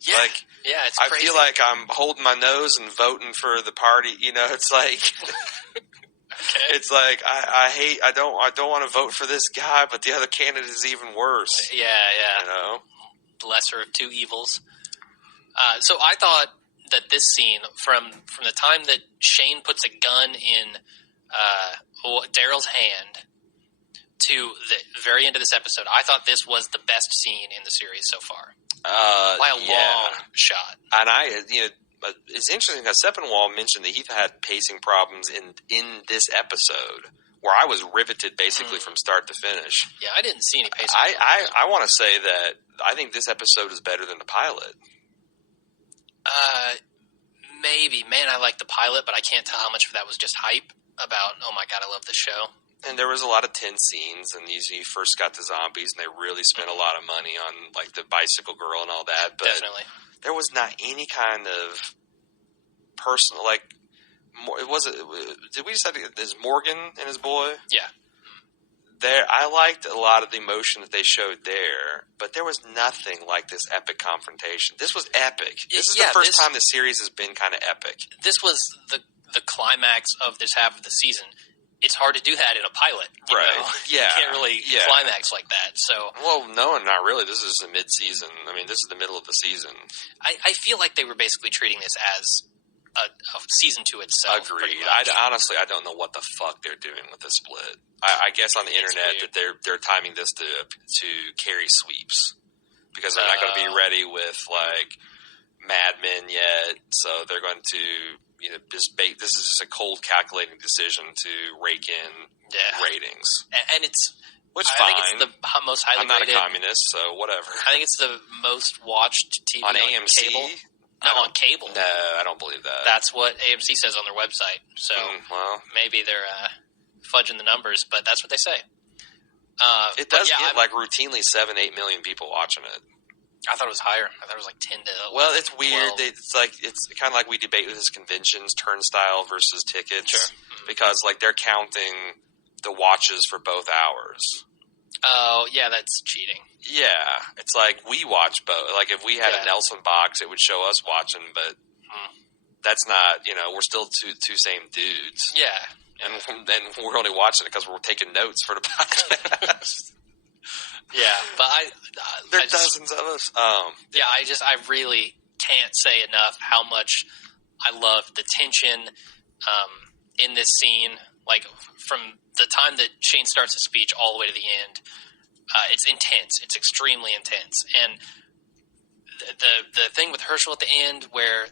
Yeah. It's crazy. I feel like I'm holding my nose and voting for the party. It's like, okay. It's like I don't want to vote for this guy, but the other candidate is even worse. Yeah. Lesser of two evils. So I thought that this scene, from the time that Shane puts a gun in Daryl's hand to the very end of this episode, I thought this was the best scene in the series so far. By a long shot. And it's interesting because Sepinwall mentioned that he had pacing problems in this episode, where I was riveted basically from start to finish. Yeah, I didn't see any pacing problems. I want to say that I think this episode is better than the pilot. Maybe. Man, I like the pilot, but I can't tell how much of that was just hype about, oh my god, I love this show. And there was a lot of tense scenes, and you first got the zombies, and they really spent a lot of money on the bicycle girl and all that. But definitely, there was not any kind of personal Did we decide is Morgan and his boy? Yeah. There, I liked a lot of the emotion that they showed there, but there was nothing like this epic confrontation. This was epic. This is the first time the series has been kind of epic. This was the climax of this half of the season. It's hard to do that in a pilot, right? Yeah, you can't really climax like that. So, well, no, not really. This is the mid-season. I mean, this is the middle of the season. I feel like they were basically treating this as a season to itself. Agreed. Honestly, I don't know what the fuck they're doing with this split. I guess on the internet that they're timing this to carry sweeps because they're not going to be ready with Mad Men yet. So they're going to this is just a cold calculating decision to rake in ratings. And it's Which I fine. think it's the most highly I'm not rated. a communist, so whatever. I think it's the most watched TV On AMC? cable. No, on cable. No, I don't believe that. That's what AMC says on their website. So well, maybe they're fudging the numbers, but that's what they say. It does get like routinely 7-8 million people watching it. I thought it was higher. I thought it was like 10 to 11, Well, it's weird. 12. It's kind of like we debate with this conventions, turnstile versus tickets. Sure. Mm-hmm. Because like they're counting the watches for both hours. Oh, yeah, that's cheating. Yeah, it's like we watch both. Like if we had a Nelson box, it would show us watching, but that's not. We're still two same dudes. Yeah, and then we're only watching it because we're taking notes for the podcast. Yeah, but there are dozens of us. Yeah, I really can't say enough how much I love the tension in this scene. Like from the time that Shane starts his speech all the way to the end, it's intense. It's extremely intense. And the thing with Herschel at the end, where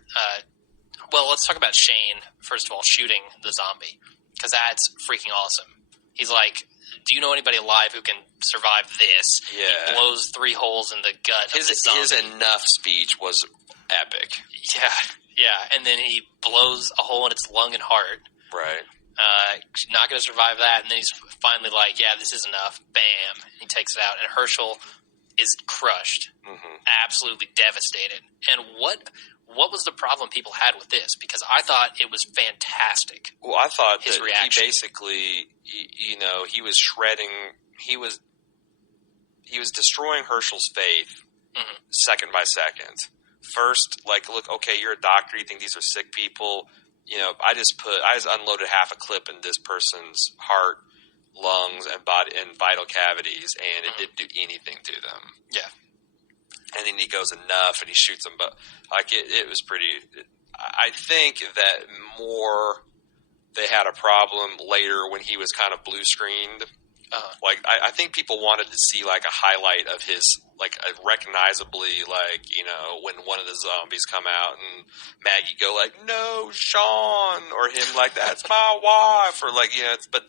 let's talk about Shane first of all shooting the zombie, because that's freaking awesome. He's like, do you know anybody alive who can survive this? Yeah. He blows 3 holes in the gut of this zombie. His enough speech was epic. Yeah. And then he blows a hole in its lung and heart. Right. Not going to survive that. And then he's finally like, yeah, this is enough. Bam. He takes it out. And Herschel is crushed. Mm-hmm. Absolutely devastated. And what was the problem people had with this? Because I thought it was fantastic. Well, I thought his that reaction. He basically, he was shredding. He was destroying Herschel's faith second by second. First, like, look, okay, you're a doctor. You think these are sick people. I just unloaded half a clip in this person's heart, lungs, and body and vital cavities, and it didn't do anything to them. Yeah. And then he goes enough, and he shoots them. But like it was pretty. I think that more they had a problem later when he was kind of blue screened. Like I think people wanted to see like a highlight of his, like a recognizably, like, when one of the zombies come out and Maggie go like, "No, Sean," or him like, "That's my wife," or like, but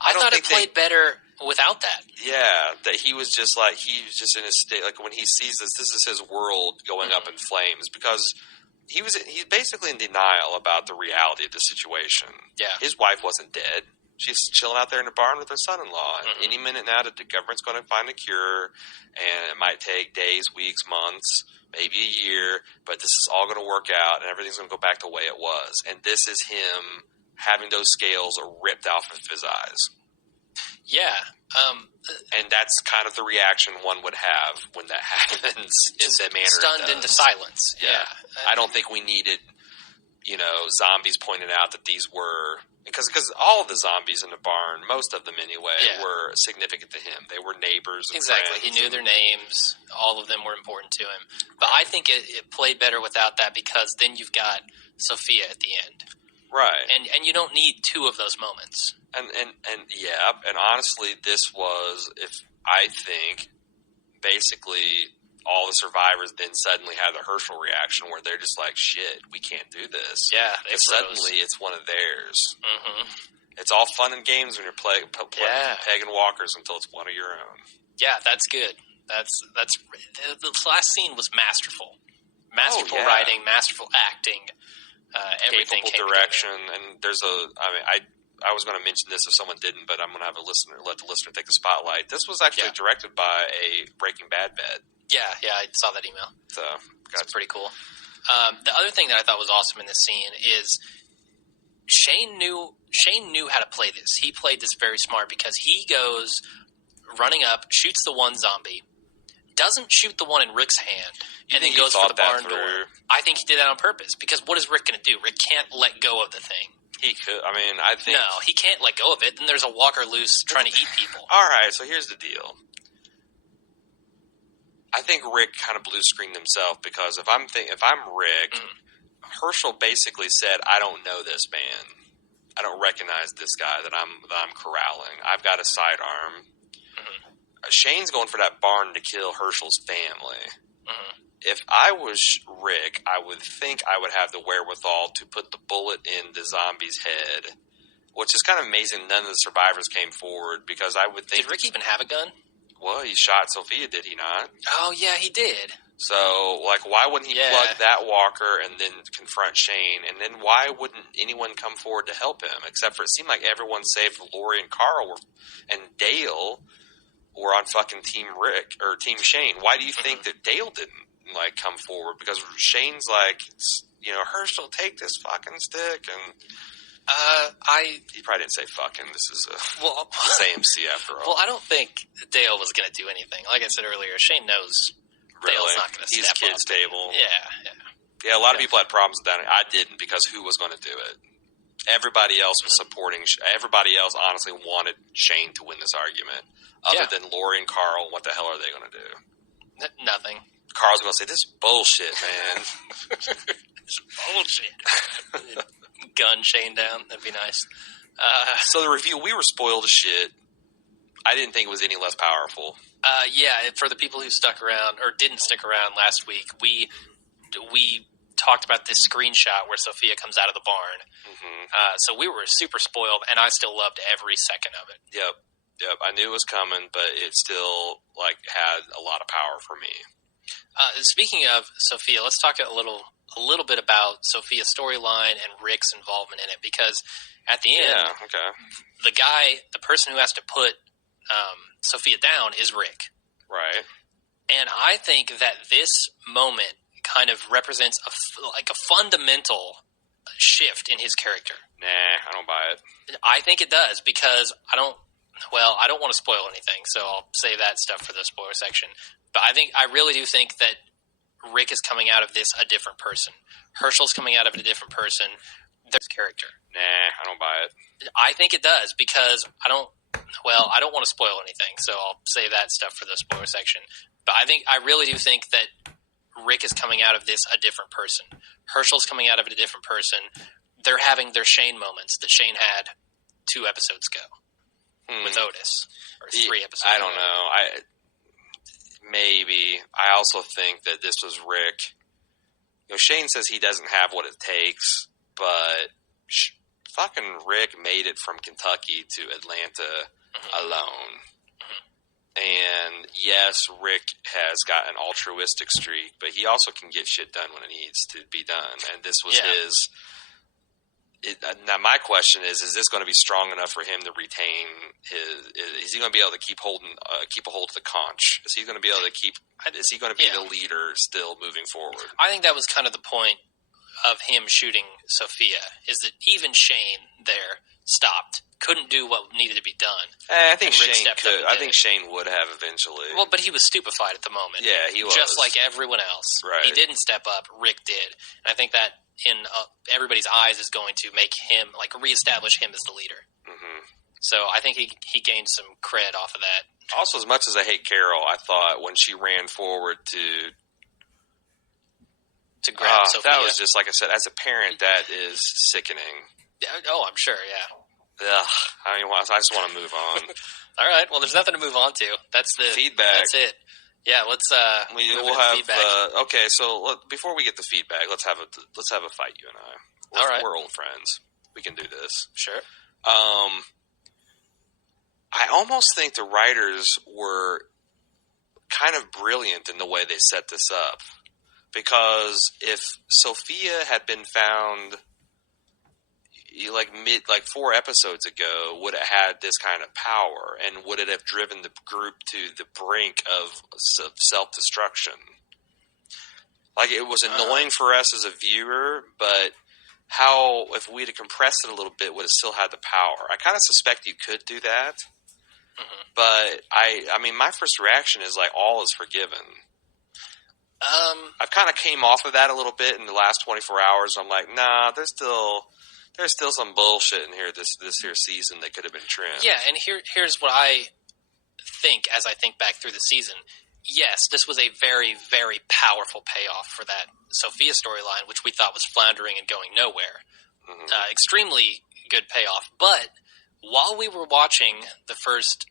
I thought it played better without that. Yeah, that he was just in a state, like when he sees this is his world going up in flames, because he's basically in denial about the reality of the situation. Yeah. His wife wasn't dead. She's chilling out there in the barn with her son-in-law. And any minute now, the government's going to find a cure, and it might take days, weeks, months, maybe a year, but this is all going to work out, and everything's going to go back the way it was. And this is him having those scales ripped off of his eyes. Yeah. And that's kind of the reaction one would have when that happens in the manner stunned into silence. Yeah. I don't think we needed, zombies pointing out that these were... Because all of the zombies in the barn, most of them anyway, were significant to him. They were neighbors and exactly. friends. He knew their names. All of them were important to him. But I think it played better without that, because then you've got Sophia at the end. Right. And you don't need 2 of those moments. And honestly, this was, I think, basically all the survivors then suddenly had the Herschel reaction where they're just like, shit, we can't do this. Yeah. Suddenly it's one of theirs. Mm-hmm. It's all fun and games when you're pegging walkers until it's one of your own. Yeah, that's good. That's the last scene was masterful. Masterful writing, masterful acting, everything. Capable direction, and I was going to mention this if someone didn't, but I'm going to have let the listener take the spotlight. This was actually directed by a Breaking Bad vet. Yeah, I saw that email. So that's pretty cool. The other thing that I thought was awesome in this scene is Shane knew how to play this. He played this very smart, because he goes running up, shoots the one zombie, doesn't shoot the one in Rick's hand, and then goes for the barn door. I think he did that on purpose, because what is Rick going to do? Rick can't let go of the thing. He could. I think... No, he can't let go of it. Then there's a walker loose trying to eat people. All right, so here's the deal. I think Rick kind of blue screened himself, because if I'm Rick, Herschel basically said, "I don't know this man. I don't recognize this guy that I'm corralling. I've got a sidearm." Mm-hmm. Shane's going for that barn to kill Herschel's family. Mm-hmm. If I was Rick, I would think I would have the wherewithal to put the bullet in the zombie's head which is kind of amazing. None of the survivors came forward because I would think. Did Rick even have a gun? Well, he shot Sophia, did he not? Oh yeah, he did. So, like, why wouldn't he plug that walker and then confront Shane? And then why wouldn't anyone come forward to help him? Except for it seemed like everyone save Lori and Carl and Dale were on fucking Team Rick or Team Shane. Why do you think that Dale didn't like come forward? Because Shane's like, you know, Herschel, take this fucking stick, and he probably didn't say fucking. This is it's AMC after all. Well, I don't think Dale was going to do anything. Like I said earlier, Shane knows. Dale's not going to step up. He's kid's table. Yeah. Yeah, a lot of people had problems with that. I didn't because who was going to do it? Everybody else was supporting. Everybody else honestly wanted Shane to win this argument. Other than Lori and Carl, what the hell are they going to do? Nothing. Carl's going to say, "This is bullshit, man." This is bullshit. Gun Shane down. That'd be nice. So the review, we were spoiled as shit. I didn't think it was any less powerful. For the people who stuck around or didn't stick around last week, we talked about this screenshot where Sophia comes out of the barn. Mm-hmm. So we were super spoiled, and I still loved every second of it. Yep. I knew it was coming, but it still had a lot of power for me. Speaking of Sophia, let's talk a little bit about Sophia's storyline and Rick's involvement in it, because at the end, the person who has to put Sophia down is Rick. Right. And I think that this moment kind of represents a fundamental shift in his character. Nah, I don't buy it. I think it does, because I don't want to spoil anything, so I'll save that stuff for the spoiler section. But I really do think that Rick is coming out of this a different person. Herschel's coming out of it a different person. There's character. Nah, I don't buy it. I think it does, because I don't want to spoil anything, so I'll save that stuff for the spoiler section. But I really do think that Rick is coming out of this a different person. Herschel's coming out of it a different person. They're having their Shane moments that Shane had 2 episodes ago with Otis, or 3 episodes I don't know. Maybe. I also think that this was Rick. You know, Shane says he doesn't have what it takes, but fucking Rick made it from Kentucky to Atlanta alone. And yes, Rick has got an altruistic streak, but he also can get shit done when it needs to be done. And this was his. Now my question is this going to be strong enough for him to retain his? Is he going to be able to keep a hold of the conch? Is he going to be able to keep? Is he going to be the leader still moving forward? I think that was kind of the point of him shooting Sophia, is that even Shane there stopped, couldn't do what needed to be done. I think Shane could. I think Shane would have eventually. Well, but he was stupefied at the moment. Yeah, he was. Just like everyone else. Right. He didn't step up. Rick did. And I think that in everybody's eyes is going to make him, reestablish him as the leader. Mm-hmm. So I think he gained some cred off of that. Also, as much as I hate Carol, I thought when she ran forward to grab Sophia. That was just, like I said, as a parent, that is sickening. Oh, I'm sure, yeah. Ugh, I just want to move on. All right, well, there's nothing to move on to. That's the feedback. That's it. Yeah, let's we'll have feedback. Okay, so before we get the feedback, let's have a fight, you and I. All right. We're old friends. We can do this. Sure. I almost think the writers were kind of brilliant in the way they set this up. Because if Sophia had been found 4 episodes ago, would it had this kind of power, and would it have driven the group to the brink of self-destruction? It was annoying for us as a viewer, but how, if we'd have compressed it a little bit, would it still had the power? I kind of suspect you could do that, but I mean, my first reaction is all is forgiven. I've kind of came off of that a little bit in the last 24 hours. I'm like, nah, there's still some bullshit in here this here season that could have been trimmed. Yeah, and here's what I think as I think back through the season. Yes, this was a very, very powerful payoff for that Sophia storyline, which we thought was floundering and going nowhere. Mm-hmm. Extremely good payoff. But while we were watching the first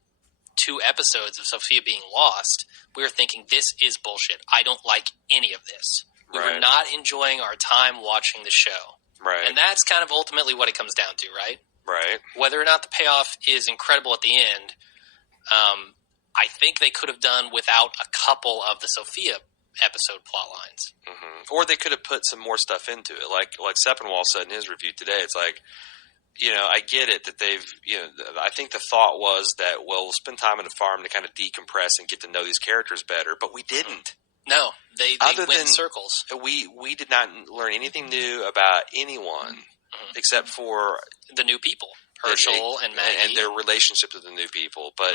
2 episodes of Sophia being lost, we were thinking, this is bullshit. I don't like any of this. We were not enjoying our time watching the show. Right. And that's kind of ultimately what it comes down to, right? Right. Whether or not the payoff is incredible at the end, I think they could have done without a couple of the Sophia episode plot lines. Mm-hmm. Or they could have put some more stuff into it. Like Sepinwall said in his review today, it's like, I get it that they've, I think the thought was that, well, we'll spend time in the farm to kind of decompress and get to know these characters better, but we didn't. No, they went in circles. We did not learn anything new about anyone except for the new people, Herschel and Maggie, and their relationship to the new people. But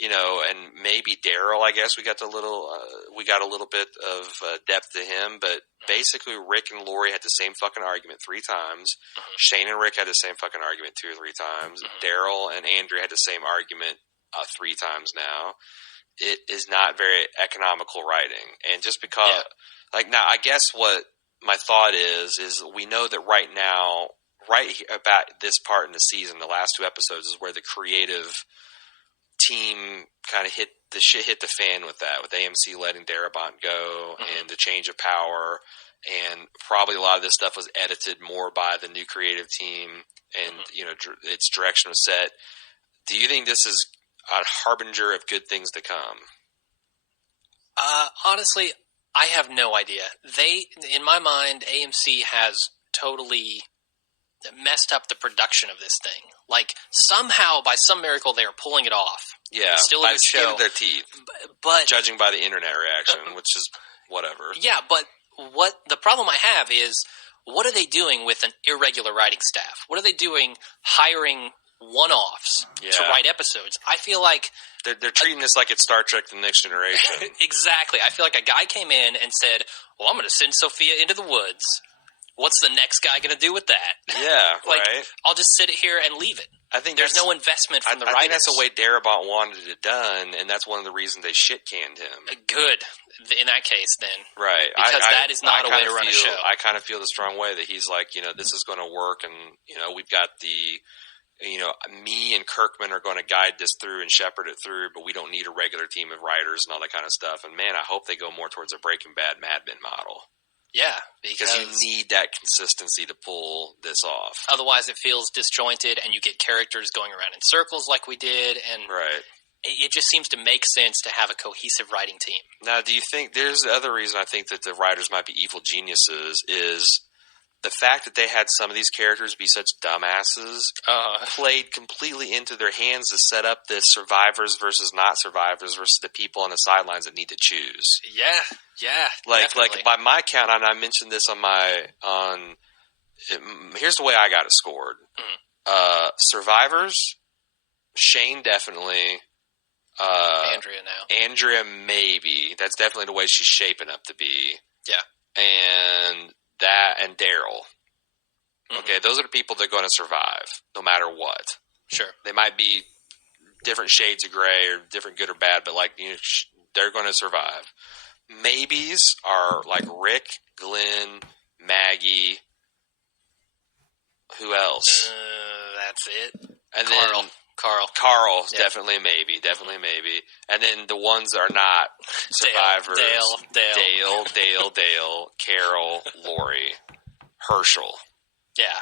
and maybe Daryl. I guess we got a little bit of depth to him. But basically, Rick and Lori had the same fucking argument 3 times. Shane and Rick had the same fucking argument 2 or 3 times. Daryl and Andrea had the same argument 3 times now. It is not very economical writing. And just because, now, I guess what my thought is we know that right now, about this part in the season, the last 2 episodes is where the creative team kind of hit the fan with that, with AMC letting Darabont go and the change of power. And probably a lot of this stuff was edited more by the new creative team and, its direction was set. Do you think this is a harbinger of good things to come? Honestly, I have no idea. In my mind, AMC has totally messed up the production of this thing. Like, somehow, by some miracle, they are pulling it off. Yeah, it's still by a good the skin show. of their teeth. But judging by the internet reaction, which is whatever. Yeah, but what the problem I have is, what are they doing with an irregular writing staff? What are they doing hiring one-offs to write episodes? I feel like they're treating this like it's Star Trek: The Next Generation. Exactly. I feel like a guy came in and said, well, I'm going to send Sophia into the woods. What's the next guy going to do with that? Yeah, right. I'll just sit it here and leave it. I think there's no investment from the writers. I think that's the way Darabont wanted it done, and that's one of the reasons they shit-canned him. Good. In that case, then. Right. Because that is not a way to run a show. I kind of feel the strong way that he's like, this is going to work, and, we've got me and Kirkman are going to guide this through and shepherd it through, but we don't need a regular team of writers and all that kind of stuff. And, man, I hope they go more towards a Breaking Bad Mad Men model. Yeah, because you need that consistency to pull this off. Otherwise, it feels disjointed, and you get characters going around in circles like we did, and it just seems to make sense to have a cohesive writing team. Now, do you think there's the other reason I think that the writers might be evil geniuses is the fact that they had some of these characters be such dumbasses played completely into their hands to set up this survivors versus not survivors versus the people on the sidelines that need to choose. Yeah. Like by my count, and I mentioned this here's the way I got it scored. Survivors, Shane definitely. Andrea now. Andrea maybe. That's definitely the way she's shaping up to be. Yeah. And Daryl. Okay, those are the people that are going to survive, no matter what. Sure. They might be different shades of gray or different good or bad, but they're going to survive. Maybes are like Rick, Glenn, Maggie. Who else? That's it. And Carl. Carl's definitely a maybe. And then the ones that are not survivors. Dale, Carol, Lori, Herschel. Yeah.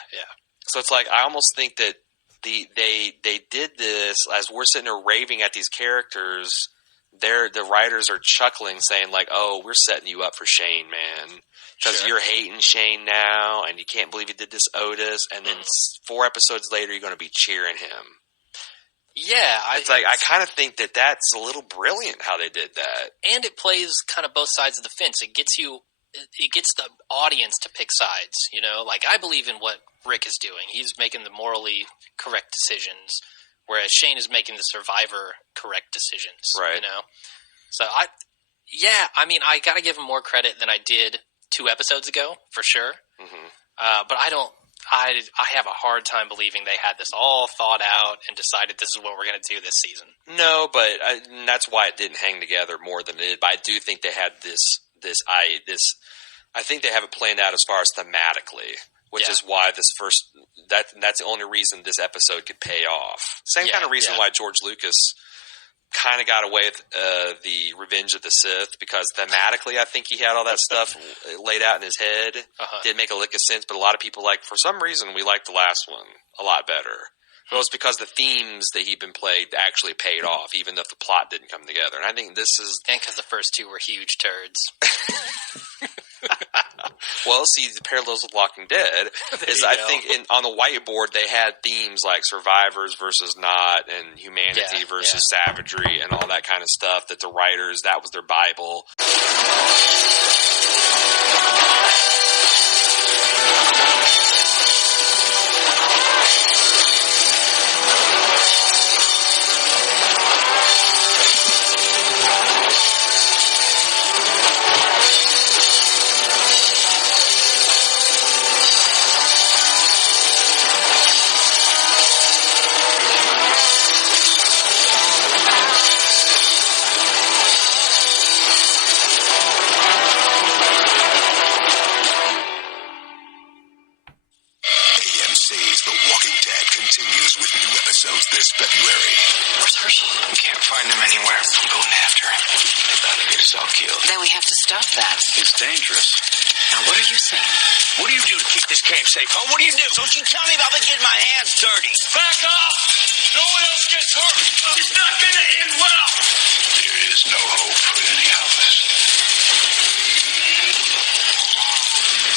So it's like I almost think that they did this as we're sitting there raving at these characters. The writers are chuckling, saying like, "Oh, we're setting you up for Shane, man, because you're hating Shane now, and you can't believe he did this Otis, and then 4 episodes later, you're going to be cheering him." Yeah, I kind of think that that's a little brilliant how they did that, and it plays kind of both sides of the fence. It gets the audience to pick sides. Like I believe in what Rick is doing. He's making the morally correct decisions, whereas Shane is making the survivor correct decisions. Right. So I got to give him more credit than I did 2 episodes ago for sure. But I have a hard time believing they had this all thought out and decided this is what we're going to do this season. No, but that's why it didn't hang together more than it did. But I do think they had this. I think they have it planned out as far as thematically, which is why that's the only reason this episode could pay off. Same kind of reason why George Lucas kind of got away with the Revenge of the Sith, because thematically I think he had all that stuff laid out in his head. Didn't make a lick of sense, but a lot of people for some reason we liked the last one a lot better. Well, it's because the themes that he'd been played actually paid off, even if the plot didn't come together. And I think this is... And because the first two were huge turds. Well, see, the parallels with Walking Dead is I think on the whiteboard they had themes like survivors versus not and humanity versus savagery and all that kind of stuff that the writers, that was their Bible. AMC's The Walking Dead continues with new episodes this February. Where's Herschel? We can't find him anywhere. I'm going after him. They're about to get us all killed. Then we have to stop that. He's dangerous. Now, what are you saying? What do you do to keep this camp safe, huh? What do you do? Don't you tell me about getting my hands dirty. Back off! No one else gets hurt. It's not going to end well. There is no hope for any of us.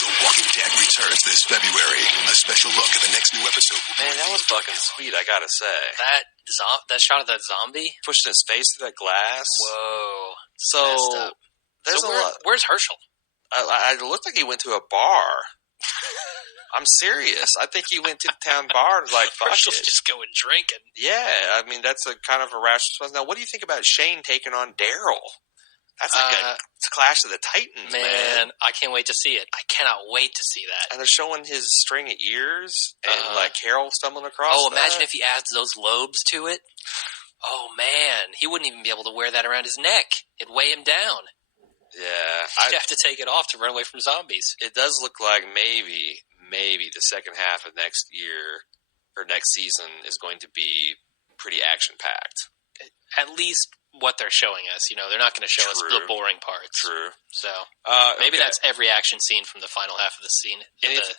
The Walking Dead returns this February. A special look at the next new episode. Man, that was fucking sweet, I gotta say. That shot of that zombie? Pushing his face through that glass. Whoa. So, there's a lot. Where's Herschel? It looked like he went to a bar. I'm serious. I think he went to the town bar and was like, fuck Herschel's it. just going drinking. Yeah, I mean, that's a kind of a rational response. Now, what do you think about Shane taking on Daryl? That's like it's a Clash of the Titans, man. I can't wait to see it. I cannot wait to see that. And they're showing his string of ears and like Carol stumbling across. Oh, imagine if he adds those lobes to it. Oh, man. He wouldn't even be able to wear that around his neck. It'd weigh him down. Yeah. He'd have to take it off to run away from zombies. It does look like maybe the second half of next year or next season is going to be pretty action-packed. At least what they're showing us. You know, they're not going to show us the boring parts. True. So maybe that's every action scene from the final half of the scene.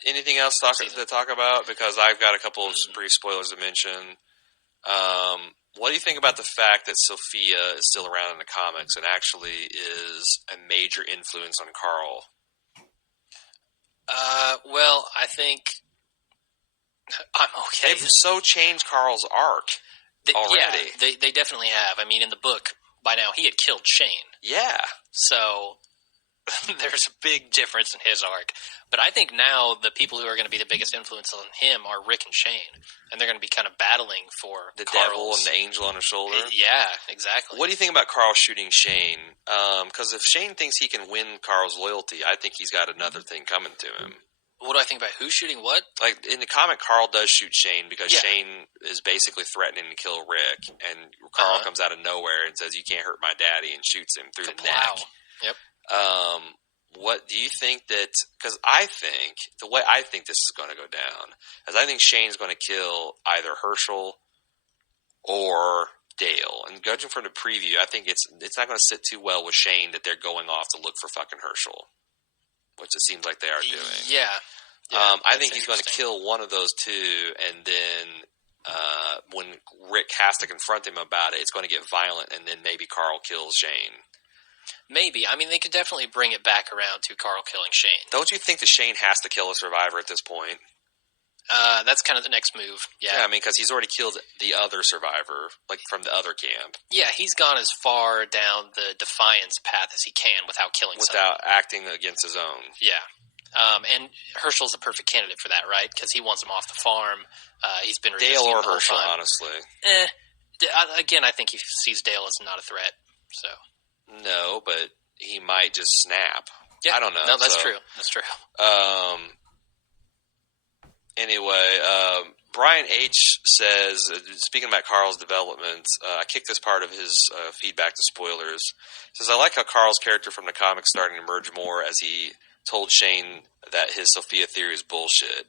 Anything else to talk about? Because I've got a couple of brief spoilers to mention. What do you think about the fact that Sophia is still around in the comics and actually is a major influence on Carl? Well, I think I'm okay. They've so changed Carl's arc already. Yeah, they definitely have. I mean, in the book, by now, he had killed Shane. Yeah. So there's a big difference in his arc. But I think now the people who are going to be the biggest influence on him are Rick and Shane. And they're going to be kind of battling for the Carl's devil and the angel on his shoulder. Yeah, exactly. What do you think about Carl shooting Shane? Because if Shane thinks he can win Carl's loyalty, I think he's got another thing coming to him. What do I think about who shooting what? Like, in the comic, Carl does shoot Shane because Shane is basically threatening to kill Rick. And Carl comes out of nowhere and says, "You can't hurt my daddy," and shoots him through the neck. Yep. What do you think that – because I think – the way I think this is going to go down is I think Shane's going to kill either Herschel or Dale. And judging from the preview, I think it's not going to sit too well with Shane that they're going off to look for fucking Herschel, which it seems like they are doing. Yeah. I think he's going to kill one of those two, and then when Rick has to confront him about it, it's going to get violent, and then maybe Carl kills Shane. Maybe. I mean, they could definitely bring it back around to Carl killing Shane. Don't you think that Shane has to kill a survivor at this point? That's kind of the next move. Yeah, I mean, because he's already killed the other survivor, like from the other camp. Yeah, he's gone as far down the Defiance path as he can without killing someone. Acting against his own. Yeah. And Herschel's a perfect candidate for that, right? Because he wants him off the farm. He's been resisting Dale or the whole Herschel, time. honestly. Again, I think he sees Dale as not a threat. So no, but he might just snap. Yeah, I don't know. No, that's true. That's true. Anyway, Brian H. says, speaking about Carl's development, I kicked this part of his feedback to spoilers. Says, I like how Carl's character from the comics starting to emerge more as he told Shane that his Sophia theory is bullshit.